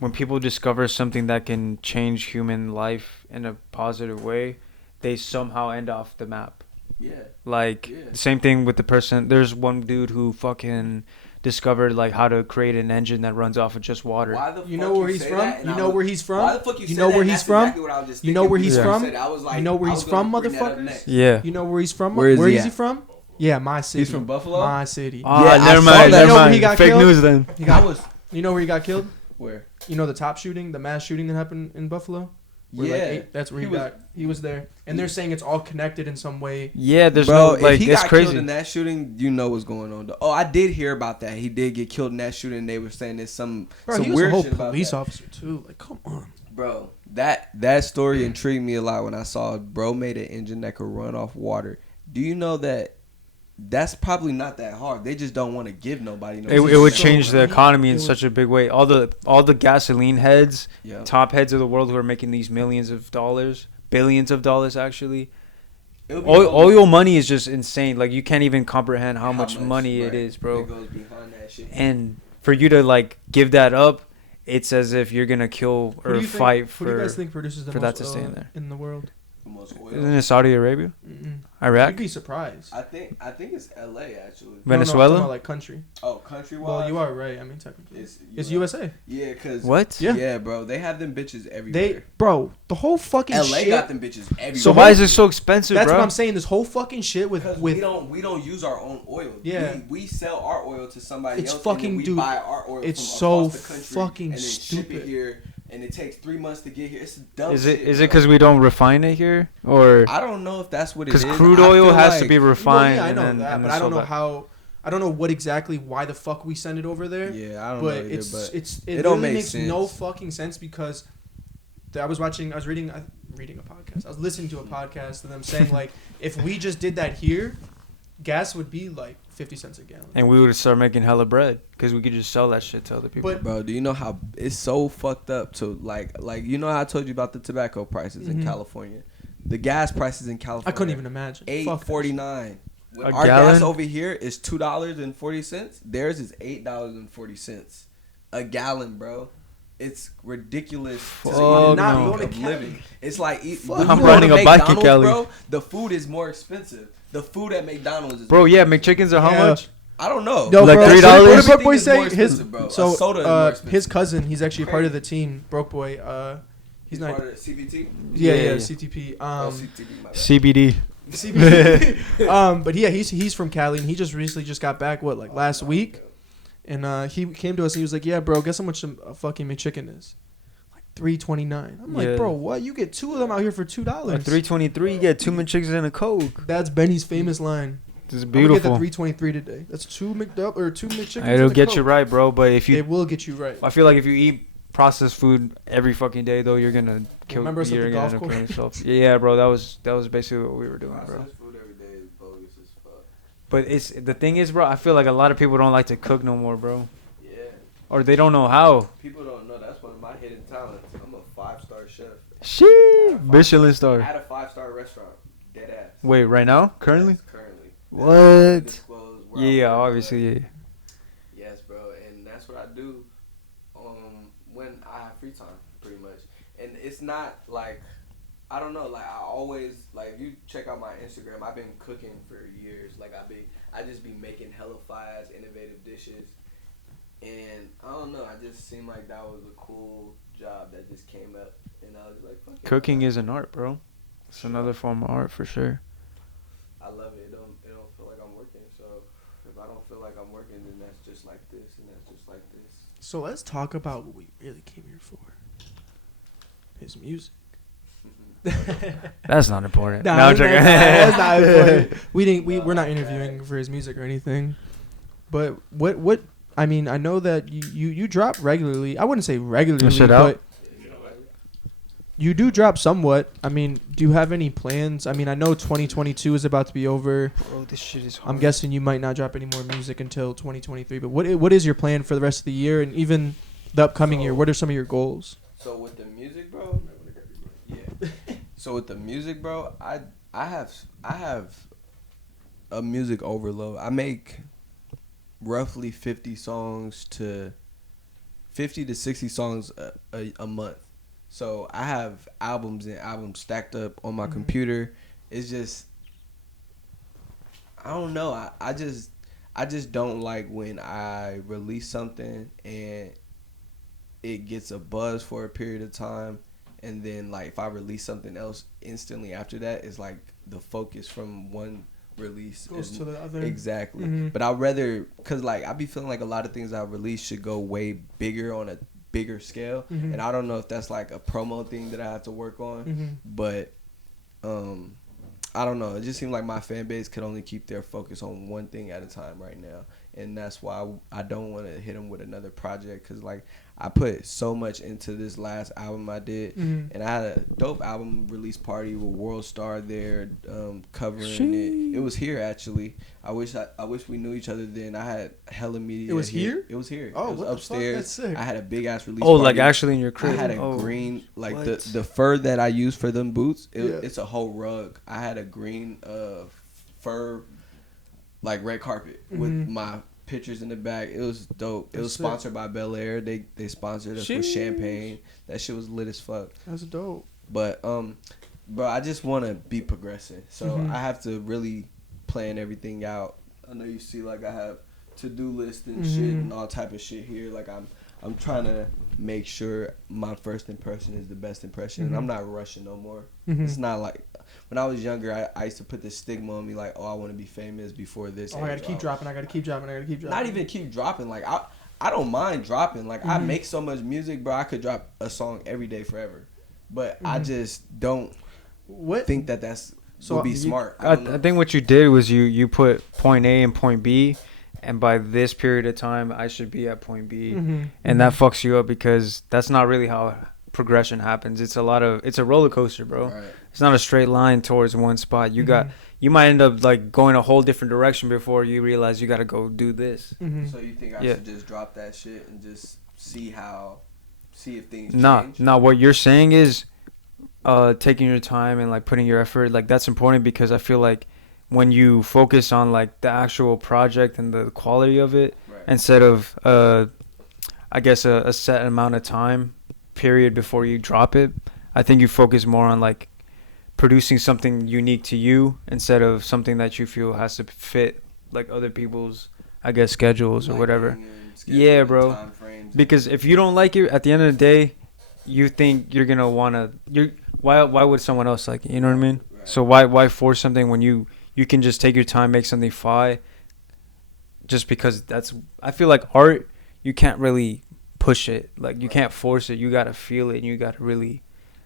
when people discover something that can change human life in a positive way, they somehow end off the map. Yeah. Like the same thing with the person. There's one dude who fucking discovered like how to create an engine that runs off of just water. Why the fuck You know where he's from? You know where he's from? Why the fuck you You know where he's from? You know where he's from? You You know where he's from, motherfuckers? Yeah. You know where he's from? Where is he from? Yeah, my city. He's from Buffalo? My city. Ah, Yeah, I never saw mind. that. Never You know where mind. he got Fake killed? news then. He got, you know where he got killed? Where? You know the top shooting, the mass shooting that happened in Buffalo? Where, Yeah. That's where he was there. And they're saying it's all connected in some way. Yeah, there's Bro, no like if he it's got crazy. killed in that shooting, you know what's going on. Oh, I did hear about that. He did get killed in that shooting. And they were saying there's some Bro, he was weird a whole shit about police that. officer too. Like, come on. Bro, that story intrigued me a lot when I saw bro made an engine that could run off water. Do you know that that's probably not that hard? They just don't want to give nobody no. It would so change the weird. economy It in would- such a big way. All the gasoline heads, Yeah. top heads of the world who are making these millions of dollars, billions of dollars actually. It would be Oil money is just insane. Like you can't even comprehend how much money it right, is, bro. It goes behind that shit. And for you to like give that up, it's as if you're gonna kill Who or do you fight Who do you for. guys think produces the for most that to stay in there? in the world? The most oil. Isn't it Saudi Arabia, Mm-mm. Iraq, You'd be surprised. I think it's LA actually. No, I'm Venezuela? talking about, like country. Oh, country wise. Well, you are right. I mean, technically, It's USA. Yeah, cause What? Yeah. Yeah, bro. They have them bitches everywhere. Bro, the whole fucking LA shit. got them bitches everywhere. So why is it so expensive, That's bro? what I'm saying. This whole fucking shit with we don't use our own oil. Yeah. we sell our oil to somebody It's else. fucking- and then we dude, buy our oil it's from so across the country fucking and then ship stupid. it here, and it takes 3 months to get here. It's dumb. Is it shit, bro. because we don't refine it here, or I don't know if that's what it is. because crude I oil feel has like- to be Well, refined? yeah, I and know then, that, and but then I don't know sold back? how. I don't know what exactly why the fuck we send it over there. Yeah, I don't But know either, it's but it don't really make makes no sense. fucking sense because I was reading a podcast. I was listening to a podcast of them saying like if we just did that here, gas would be like 50 cents a gallon. And we would start making hella bread because we could just sell that shit to other people. But Bro, do you know how it's so fucked up to like you know how I told you about the tobacco prices in Mhm. California, the gas prices in California. I couldn't even imagine. Fuck that $8.49. A Our gallon? gas over here is $2.40. Theirs is $8.40 a gallon, bro. It's ridiculous. to Fuck the no. economic Go of to living. It's like Fuck I'm when you go riding to a bike in McDonald's, Cali. bro. The food is more expensive. The food at McDonald's is Bro, more yeah, expensive. McChickens are how Yeah. much? I don't know. No, Like bro, $3? What did Everything Broke Boy is say? more His expensive, bro. A so soda is more expensive. his cousin, he's actually a part of the Crazy. team. Broke Boy. He's not. part of CBT. Yeah, Yeah. CTP. CTB, my bad. CBD. CBT. But yeah, he's from Cali and he just recently just got back last week, and he came to us and he was like, "Yeah, bro, guess how much a fucking McChicken is? Like $3.29." I'm like, Yeah. "Bro, what? You get two of them out here for $2?" At $3.23, you get 2 McChickens and a Coke. That's Benny's famous line. This is I'm gonna beautiful. get the $3.23 today. That's two McChickens. It'll and a get you Coke. right, bro. But if It you, will get you right. I feel like if you eat processed food every fucking day, though, you're gonna kill. Remember us at You're the gonna golf end up course? killing yourself. Yeah, bro. That was basically what we were doing, bro. Processed food every day is bogus as fuck. But it's the thing is, bro. I feel like a lot of people don't like to cook no more, bro, Yeah. or they don't know how. People don't know that's one of my hidden talents. I'm a 5-star chef. Shit, Michelin I star. had a 5-star restaurant. Dead ass. Wait, right now, currently? Yes, currently. What? Disclose where I Yeah, work, obviously, but- yeah. Yes, bro, and that's what I do when I have free time, pretty much. And it's not like, I don't know, like I always, like if you check out my Instagram, I've been cooking for years. Like I just be making hella fire, innovative dishes. And I don't know, I just seemed like that was a cool job that just came up. And I was like, fuck it. Cooking is an art, bro. It's another form of art for sure. I love it. It don't feel like I'm working. So if I don't feel like I'm working, then that's just like this, and that's just like this. So let's talk about what we really came here for. His music. That's not important. Nah, No, I'm that's not joking. important. We're not interviewing for his music or anything. But what I mean, I know that you drop regularly. I wouldn't say regularly, shit but out? you do drop somewhat. I mean, do you have any plans? I mean, I know 2022 is about to be over. Bro, this shit is hard. I'm guessing you might not drop any more music until 2023. But what is your plan for the rest of the year and even the upcoming year? What are some of your goals? So with the music, bro. Yeah. So with the music, bro, I have a music overload. I make roughly 50 to 60 songs a month. So I have albums and albums stacked up on my computer. It's just, I don't know. I just don't like when I release something and it gets a buzz for a period of time, and then like if I release something else instantly after that, it's like the focus from one release Goes to the other. Exactly. Mm-hmm. But I'd rather, cause like I be feeling like a lot of things I release should go way bigger on a bigger scale, and I don't know if that's like a promo thing that I have to work on, but I don't know. It just seems like my fan base could only keep their focus on one thing at a time right now, and that's why I don't want to hit them with another project, because like I put so much into this last album I did, and I had a dope album release party with World Star there covering it. It was here actually. I wish we knew each other then. I had hella media. It was here? It was here. Oh, it was what upstairs. The fuck? That's sick. I had a big ass release. Oh, party. like actually in your crib. I had a green, like the fur that I used for them boots. It's a whole rug. I had a green fur, like red carpet with my pictures in the back. It was dope. It was sponsored by Bel Air. They sponsored us with champagne. That shit was lit as fuck. That's dope. But bro, I just want to be progressing. So I have to really plan everything out. I know you see like I have to-do list and shit and all type of shit here. Like I'm trying to make sure my first impression is the best impression, and I'm not rushing no more. It's not like when I was younger, I used to put this stigma on me like, oh, I want to be famous before this. Oh, I gotta keep dropping. I gotta keep dropping. Not even keep dropping. Like I don't mind dropping. Like I make so much music, bro. I could drop a song every day forever, but I just don't think that's would be smart. I think what you did was you put point A and point B, and by this period of time I should be at point B, and that fucks you up because that's not really how progression happens. It's a roller coaster, bro. Right. It's not a straight line towards one spot. You might end up like going a whole different direction before you realize you got to go do this. So you think I should just drop that shit and just see if things change? No, what you're saying is taking your time and like putting your effort, like that's important, because I feel like when you focus on like the actual project and the quality of it, instead of I guess a set amount of time period before you drop it, I think you focus more on like producing something unique to you instead of something that you feel has to fit like other people's, I guess, schedules or whatever. Yeah, bro. Because if you don't like it, at the end of the day, you think you're gonna wanna. Why would someone else like it? You know what I mean? Right. So why force something when you can just take your time, make something fly. Just because I feel like art, you can't really push it. Like you can't force it. You gotta feel it, and you gotta really.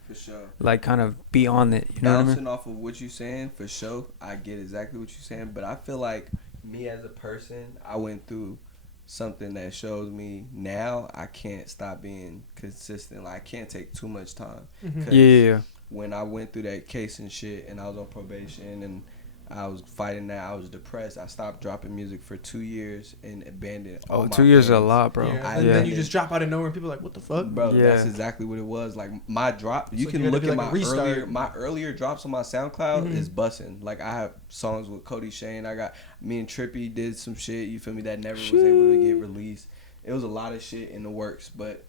For sure. Like kind of be on it. You know what I mean? Bouncing off of what you're saying, for sure, I get exactly what you're saying. But I feel like me as a person, I went through something that shows me now I can't stop being consistent. Like I can't take too much time. Yeah. When I went through that case and shit, and I was on probation, and I was fighting that, I was depressed. I stopped dropping music for 2 years and abandoned all my 2 years is a friends. lot, bro. Yeah. And then you just drop out of nowhere and people are like, what the fuck? Bro, that's exactly what it was. Like my drop, you can look at my earlier drops on my SoundCloud is busting. Like I have songs with Cody Shane. I got me and Trippy did some shit, you feel me, that never was able to get released. It was a lot of shit in the works, but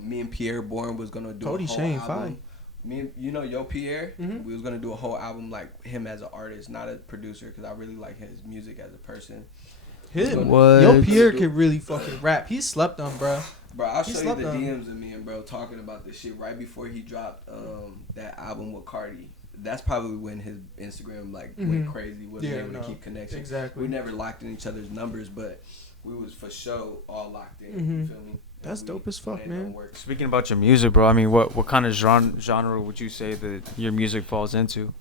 me and Pierre Bourne was gonna do Cody a whole Shane, album. fine. Me and, Yo Pierre, we was gonna do a whole album like him as an artist, not a producer, because I really like his music as a person. Yo Pierre can really fucking rap. He's slept on, bro. Bro, I'll show you the DMs of me and bro talking about this shit right before he dropped that album with Cardi. That's probably when his Instagram like went crazy. Wasn't able to keep connection. Exactly. We never locked in each other's numbers, but we was for sure all locked in. You feel me? That's dope as fuck, man. Speaking about your music, bro, I mean, what kind of genre would you say that your music falls into?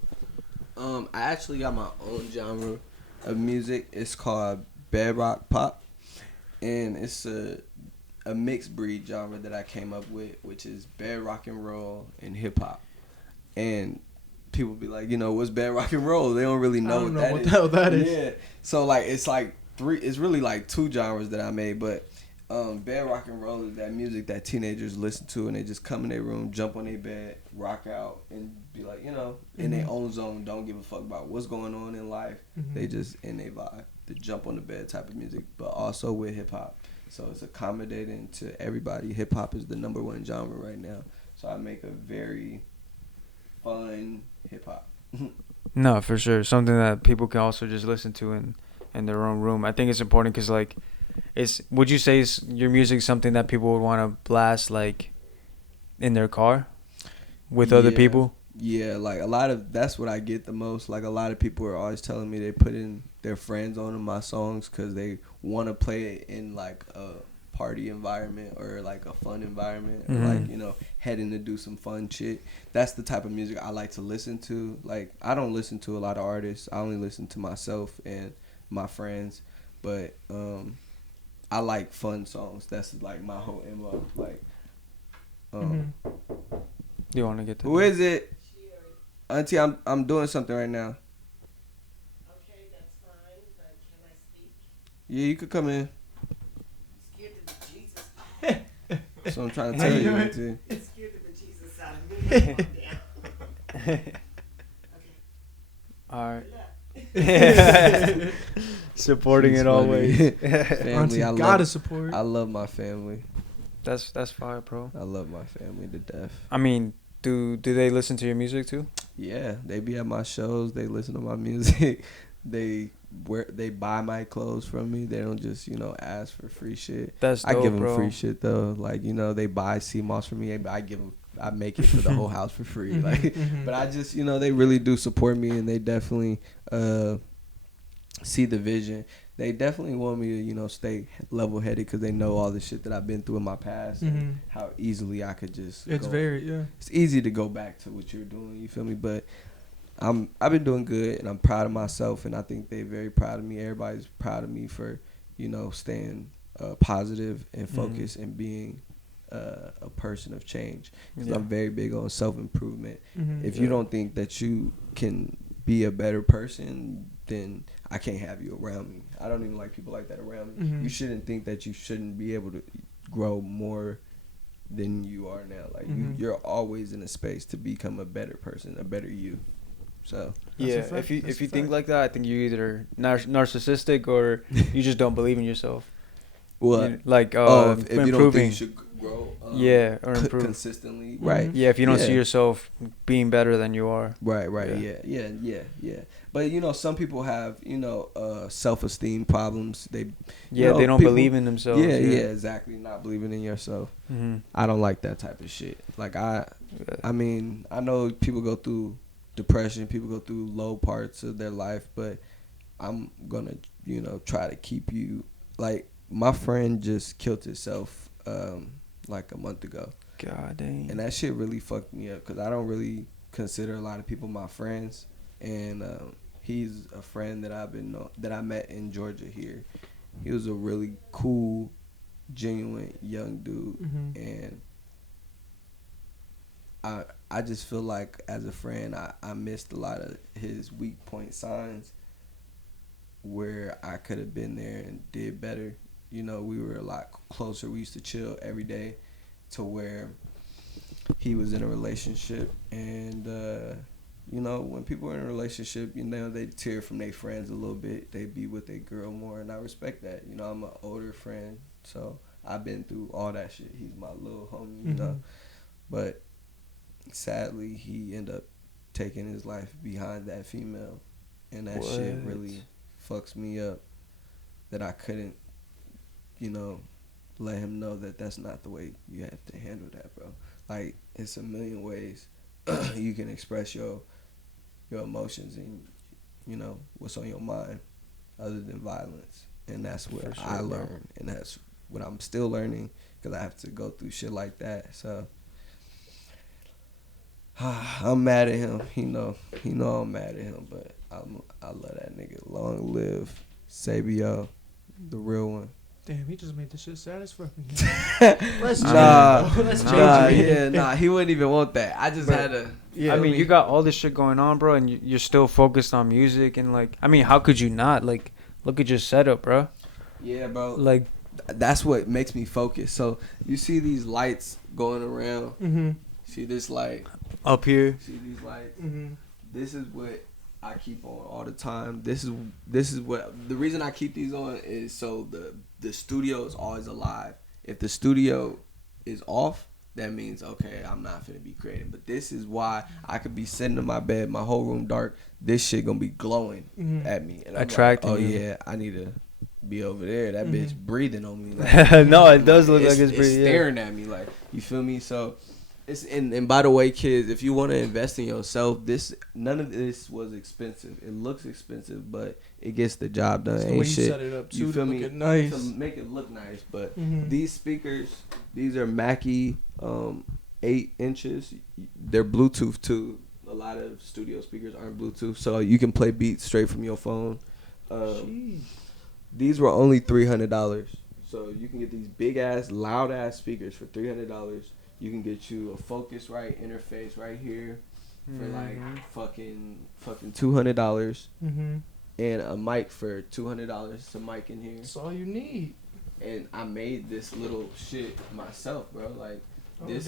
I actually got my own genre of music. It's called bedrock pop, and it's a mixed breed genre that I came up with, which is bad rock and roll and hip hop. And people be like, what's bad rock and roll? They don't really know, what the hell that is. Yeah. So like it's like it's really like two genres that I made, but bad rock and roll is that music that teenagers listen to and they just come in their room, jump on their bed, rock out, and be like, in their own zone, don't give a fuck about what's going on in life. They just in their vibe, the jump on the bed type of music, but also with hip hop. So it's accommodating to everybody. Hip hop is the #1 genre right now. So I make a very fun hip hop. No, for sure. Something that people can also just listen to in their own room. I think it's important because, like, would you say your music something that people would want to blast, like, in their car with other people? Yeah, like that's what I get the most. Like a lot of people are always telling me they put in their friends on my songs because they want to play it in like a party environment or like a fun environment or like heading to do some fun shit. That's the type of music I like to listen to. Like I don't listen to a lot of artists. I only listen to myself and my friends, but I like fun songs. That's like my whole MO. Like you want to get to who is it? Auntie, I'm doing something right now. Okay, that's fine, but can I speak? Yeah, you could come in. Scared the Jesus. That's what I'm trying to tell you, Auntie. It scared the Jesus out of me. Okay. All right. Supporting it always. Family, Auntie gotta support. I love my family. That's fire, bro. I love my family to death. I mean, do they listen to your music too? Yeah, they be at my shows. They listen to my music. They buy my clothes from me. They don't just ask for free shit. That's dope, I give them bro. free shit though. Like they buy sea moss from me. I make it for the whole house for free. Like, but I just they really do support me and they definitely see the vision. They definitely want me to stay level headed because they know all the shit that I've been through in my past and how easily I could just. It's It's easy to go back to what you're doing. You feel me? But I've been doing good and I'm proud of myself and I think they're very proud of me. Everybody's proud of me for staying positive and focused and being a person of change. Because I'm very big on self-improvement. If you don't think that you can be a better person, then I can't have you around me. I don't even like people like that around me. You shouldn't think that you shouldn't be able to grow more than you are now. Like you're always in a space to become a better person, a better you. So if you think like that, I think you're either narcissistic or you just don't believe in yourself. What? If you don't think you should grow or improve consistently, right? Yeah, if you don't see yourself being better than you are. Right. Yeah. But some people have self-esteem problems. They don't believe in themselves. Yeah, exactly. Not believing in yourself. I don't like that type of shit. Like I mean, I know people go through depression, people go through low parts of their life, but I'm gonna try to keep you. Like my friend just killed himself like a month ago. God dang. And that shit really fucked me up because I don't really consider a lot of people my friends, and he's a friend that I met in Georgia here. He was a really cool, genuine young dude, and I just feel like as a friend I missed a lot of his weak point signs where I could have been there and did better. We were a lot closer. We used to chill every day to where he was in a relationship. And, when people are in a relationship, they tear from their friends a little bit. They be with their girl more. And I respect that. I'm an older friend. So I've been through all that shit. He's my little homie, But sadly, he ended up taking his life behind that female. And that shit really fucks me up that I couldn't let him know that that's not the way you have to handle that, bro. Like, it's a million ways you can express your emotions and, what's on your mind other than violence. And that's what I learned. And that's what I'm still learning because I have to go through shit like that. So, I'm mad at him. He know I'm mad at him, but I love that nigga. Long live Sabio, the real one. Damn, he just made this shit sad as fuck. Let's he wouldn't even want that. I just had to. Yeah, I mean, you got all this shit going on, bro, and you're still focused on music, and like, I mean, how could you not? Like, look at your setup, bro. Yeah, bro. Like, that's what makes me focus. So you see these lights going around. Mm-hmm. See this light up here. See these lights. Mm-hmm. This is what I keep on all the time. This is what the reason I keep these on is so the studio is always alive. If the studio is off, that means okay, I'm not finna be creating. But this is why I could be sitting in my bed, my whole room dark. This shit gonna be glowing at me, and I'm attracting. Like, oh you. Yeah, I need to be over there. That bitch breathing on me. Like, no, it does look like it's breathing. It's staring at me. Like, you feel me? So. It's and by the way, kids, if you want to invest in yourself, none of this was expensive. It looks expensive, but it gets the job done. Ain't the way shit. You set it up too, you feel to me? Look nice. To make it look nice. But these speakers, these are Mackie 8 inches. They're Bluetooth too. A lot of studio speakers aren't Bluetooth, so you can play beats straight from your phone. These were only $300, so you can get these big ass, loud ass speakers for $300. You can get you a Focusrite interface right here for like fucking $200, and a mic for $200. It's a mic in here. That's all you need. And I made this little shit myself, bro. Like this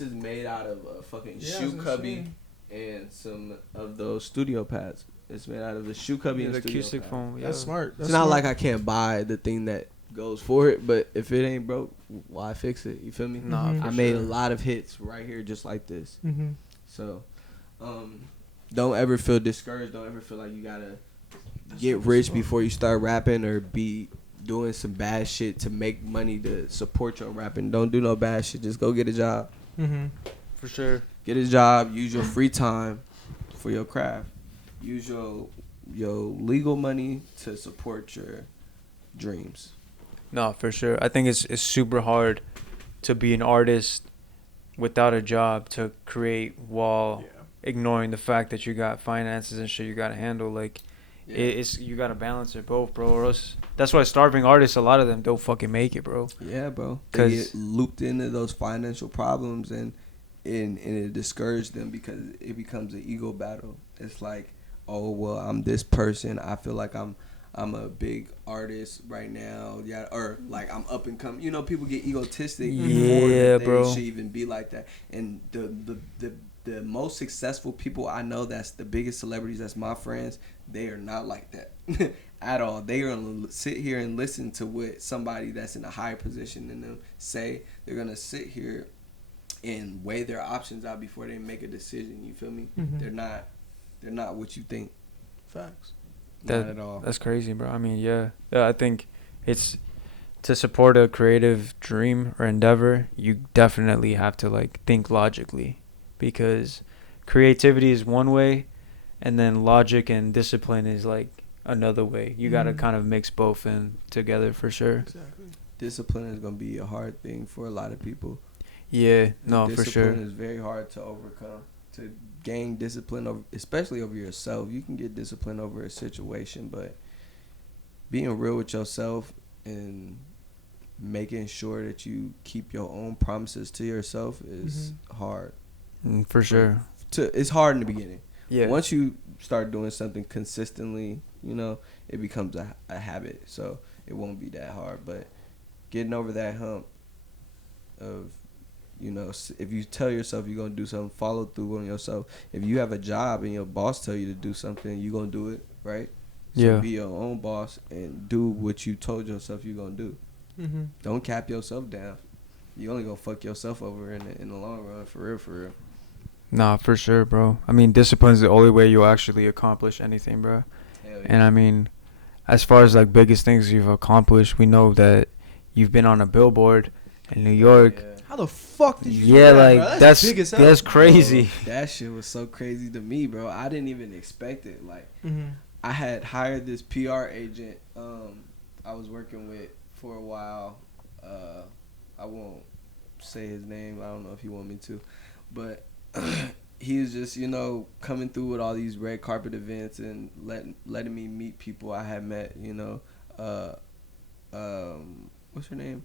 is made out of a fucking shoe cubby and some of those studio pads. It's made out of the shoe cubby and acoustic foam. That's smart. It's not like I can't buy the thing that goes for it, but if it ain't broke, why fix it? You feel me? Nah, I made a lot of hits right here just like this. So don't ever feel discouraged. Don't ever feel like you gotta get rich before you start rapping or be doing some bad shit to make money to support your rapping. Don't do no bad shit. Just go get a job. For sure. Get a job. Use your free time for your craft. Use your legal money to support your dreams. No, for sure. I think it's super hard to be an artist without a job to create while ignoring the fact that you got finances and shit you gotta handle. Like, it's you gotta balance it both, bro. Or else, that's why starving artists, a lot of them don't fucking make it, bro. Yeah, bro. They get looped into those financial problems and it discourages them because it becomes an ego battle. It's like, oh well, I'm this person. I feel like I'm a big artist right now, or like I'm up and coming. You know, people get egotistic. Yeah, they bro. should even be like that. And the most successful people I know, that's the biggest celebrities, that's my friends. They are not like that at all. They are gonna sit here and listen to what somebody that's in a higher position than them say. They're gonna sit here and weigh their options out before they make a decision. You feel me? They're not what you think. Facts. Not at all. That's crazy, bro. I mean, yeah, I think it's to support a creative dream or endeavor, you definitely have to like think logically, because creativity is one way and then logic and discipline is like another way. You got to kind of mix both in together for sure. Exactly. Discipline is going to be a hard thing for a lot of people. Yeah, no, for sure. Discipline is very hard to overcome. To gain discipline, especially over yourself. You can get discipline over a situation, but being real with yourself and making sure that you keep your own promises to yourself is hard. For sure. It's hard in the beginning. Yeah. Once you start doing something consistently, you know, it becomes a habit. So it won't be that hard. But getting over that hump of, you know, if you tell yourself you're going to do something, follow through on yourself. If you have a job and your boss tell you to do something, you're going to do it, right? So be your own boss and do what you told yourself you're going to do. Don't cap yourself down. You only going to fuck yourself over in the long run, for real. Nah, for sure, bro. I mean, discipline is the only way you'll actually accomplish anything, bro. Hell yeah. And I mean, as far as like biggest things you've accomplished, we know that you've been on a billboard in New York. Yeah. How the fuck did you do that, like bro? that's That's crazy. Bro, that shit was so crazy to me, bro. I didn't even expect it. Like, I had hired this PR agent I was working with for a while. I won't say his name. I don't know if he want me to. But he was just, you know, coming through with all these red carpet events and letting me meet people I had met, you know. what's her name?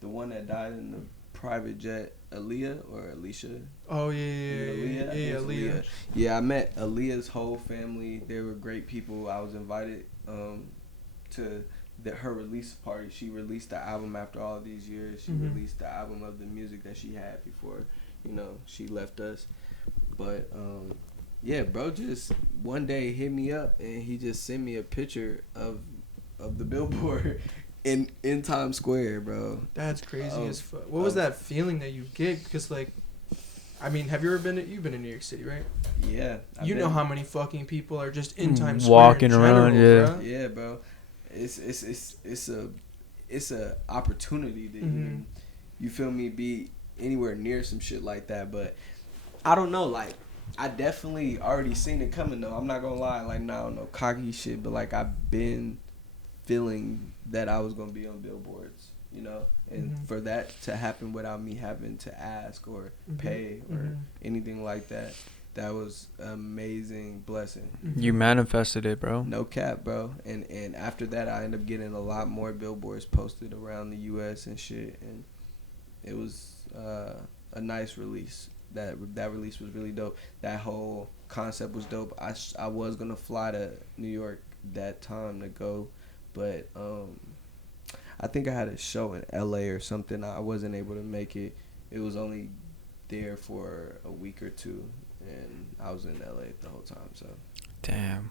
The one that died in the private jet, Aaliyah or Alicia? Oh yeah, Aaliyah. Yeah, I met Aaliyah's whole family. They were great people. I was invited to her release party. She released the album after all these years. She released the album of the music that she had before, she left us. But yeah, bro, just one day hit me up and he just sent me a picture of the billboard in Times Square, bro. That's crazy as fuck. What was that feeling that you get? Because have you ever been? You've been in New York City, right? Yeah. You know how many fucking people are just in Times Square walking around, yeah. bro? Yeah, bro. It's a opportunity to even, you feel me, be anywhere near some shit like that. But I don't know, like, I definitely already seen it coming though. I'm not gonna lie, like, no cocky shit, but like I've been feeling that I was gonna be on billboards, and for that to happen without me having to ask or pay or anything like that. That was an amazing blessing. You manifested it, bro. No cap, bro. And after that, I ended up getting a lot more billboards posted around the U.S. and shit. And it was a nice release. That release was really dope. That whole concept was dope. I was going to fly to New York that time to go. But I think I had a show in L.A. or something. I wasn't able to make it. It was only there for a week or two. And I was in LA the whole time, so. Damn.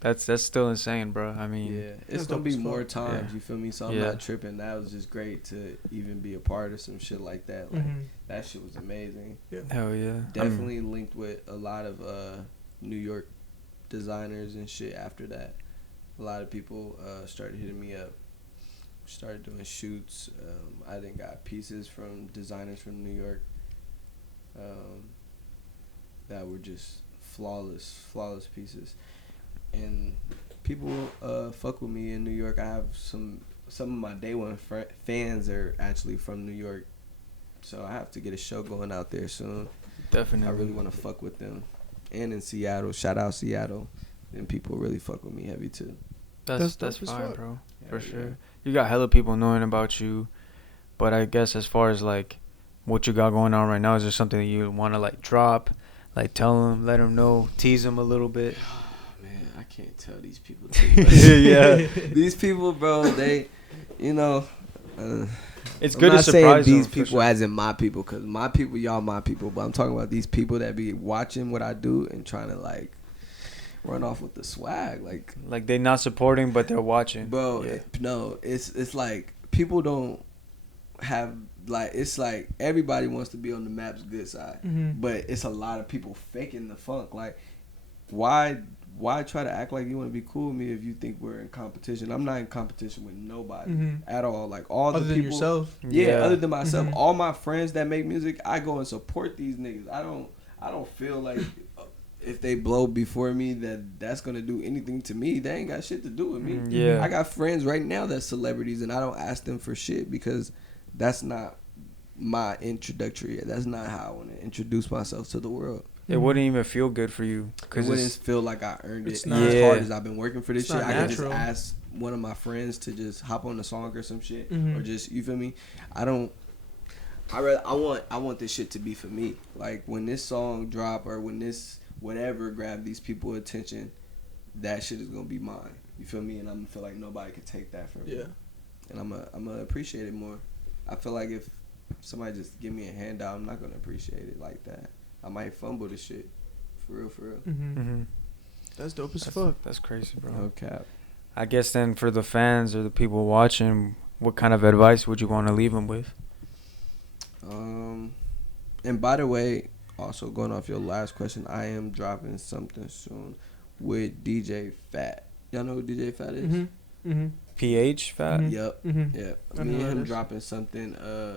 That's still insane, bro. I mean, yeah, it's gonna be more times. Yeah. You feel me? So I'm not tripping. That was just great to even be a part of some shit like that. Like that shit was amazing. Yeah. Hell yeah. Definitely linked with a lot of New York designers and shit. After that, a lot of people started hitting me up. Started doing shoots. I then got pieces from designers from New York. That were just flawless pieces, and people fuck with me in New York. I have some of my day one fans are actually from New York, so I have to get a show going out there soon. Definitely, I really want to fuck with them, and in Seattle, shout out Seattle, and people really fuck with me heavy too. That's fine, bro. For sure. You got hella people knowing about you, but I guess as far as like what you got going on right now, is there something that you want to like drop? Like, tell them, let them know, tease them a little bit. Oh, man, I can't tell these people too much. Yeah. These people, bro, they, it's good to surprise these them, people as in my people, because my people, y'all my people. But I'm talking about these people that be watching what I do and trying to, like, run off with the swag. Like they not supporting, but they're watching. Bro, yeah. It's like people don't have... Like, it's like everybody wants to be on the Maap's good side, but it's a lot of people faking the funk. Like, why try to act like you want to be cool with me if you think we're in competition? I'm not in competition with nobody at all. Like, all other the than people, yourself. Yeah, other than myself. All my friends that make music, I go and support these niggas. I don't feel like if they blow before me that's gonna do anything to me. They ain't got shit to do with me. Yeah, I got friends right now that's celebrities, and I don't ask them for shit because that's not my introductory. That's not how I want to introduce myself to the world. It wouldn't even feel good for you. It wouldn't feel like I earned it. Not, as hard as I've been working for this shit, I natural. could just ask one of my friends to just hop on the song or some shit, or just, you feel me? I want this shit to be for me. Like, when this song drop or when this whatever grab these people's attention, that shit is gonna be mine. You feel me? And I'm gonna feel like nobody could take that from me. And I'm gonna appreciate it more. I feel like if somebody just give me a handout, I'm not gonna appreciate it like that. I might fumble the shit. For real. That's dope as fuck. That's crazy, bro. No cap. I guess then for the fans or the people watching, what kind of advice would you want to leave them with? And by the way, also going off your last question, I am dropping something soon with DJ Fat. Y'all know who DJ Fat is? PH Fat? Yep. Yep. Me and him dropping something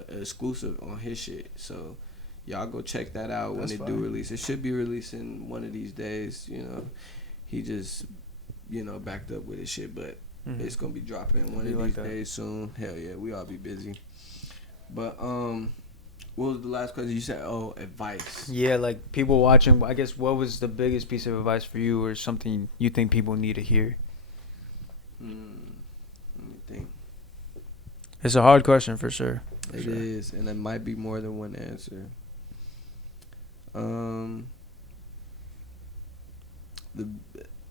exclusive on his shit. So y'all go check that out. That's when it do release. It should be releasing one of these days. He just backed up with his shit, but it's gonna be dropping one of these days soon. Hell yeah, we all be busy. But what was the last question you said? Oh, advice. Yeah, like people watching. I guess what was the biggest piece of advice for you, or something you think people need to hear? Let me think. It's a hard question for sure. It is, and it might be more than one answer.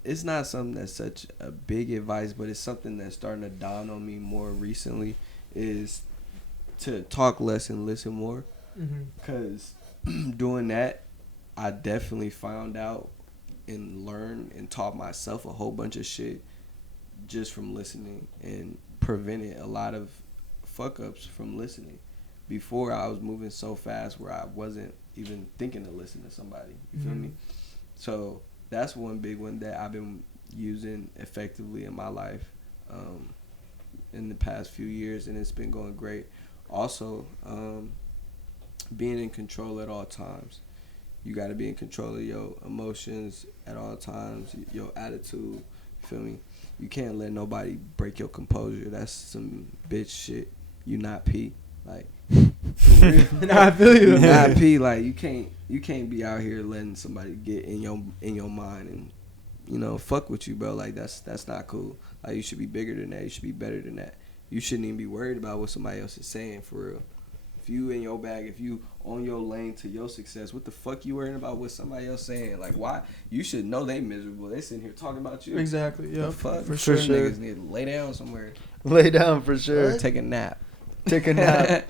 It's not something that's such a big advice, but it's something that's starting to dawn on me more recently. Is to talk less and listen more. Because doing that, I definitely found out and learned and taught myself a whole bunch of shit just from listening, and prevented a lot of fuck ups from listening. Before, I was moving so fast where I wasn't even thinking to listen to somebody. You feel me? So that's one big one that I've been using effectively in my life in the past few years, and it's been going great. Also, being in control at all times. You got to be in control of your emotions at all times, your attitude. You feel me? You can't let nobody break your composure. That's some bitch shit. You not P. Like, Nah, I feel you. You not P. Like, you can't be out here letting somebody get in your mind and, you know, fuck with you, bro. Like, that's not cool. Like, you should be bigger than that. You should be better than that. You shouldn't even be worried about what somebody else is saying, for real. If you in your bag, if you on your lane to your success, what the fuck you worrying about what somebody else saying? Like, why? You should know they miserable. They sitting here talking about you. Exactly. Yeah. The fuck? For sure. Niggas need to lay down somewhere. Lay down for sure. Or take a nap. Take a nap.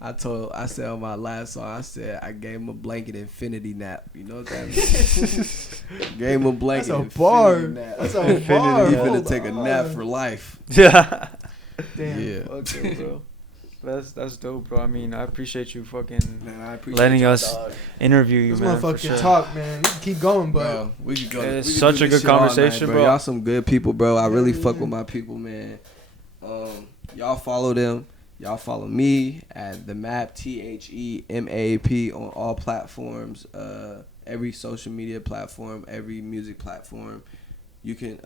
I said on my last song, I said I gave him a blanket infinity nap. You know what that means? Gave him a blanket. That's a infinity bar. Nap. That's a bar. He finna take a nap for life. Yeah. Damn. Yeah. Okay, bro. That's dope, bro. I mean, I appreciate you fucking Man, I appreciate letting you, us dog. interview you, This man. motherfucker For sure. can talk, man. You can keep going, but Bro, we could go. It's we could such do a this good shit all conversation, night, bro. Y'all some good people, bro. I really Yeah, fuck yeah. with my people, man. Y'all follow them. Y'all follow me at the Maap, TheMaap, on all platforms, every social media platform, every music platform. You can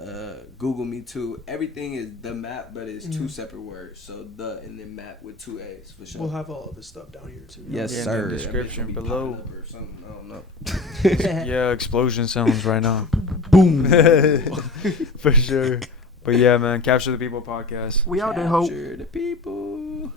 Google me too. Everything is the Maap, but it's two separate words. So the and then Maap with 2 A's for sure. we'll have all of this stuff down here too. Yes, Yeah, in sir. the description That bitch will be below. popping up or something. I don't know. Yeah, explosion sounds right now. Boom. For sure. But yeah, man, Capture the People podcast. We out there, hope. Capture the people.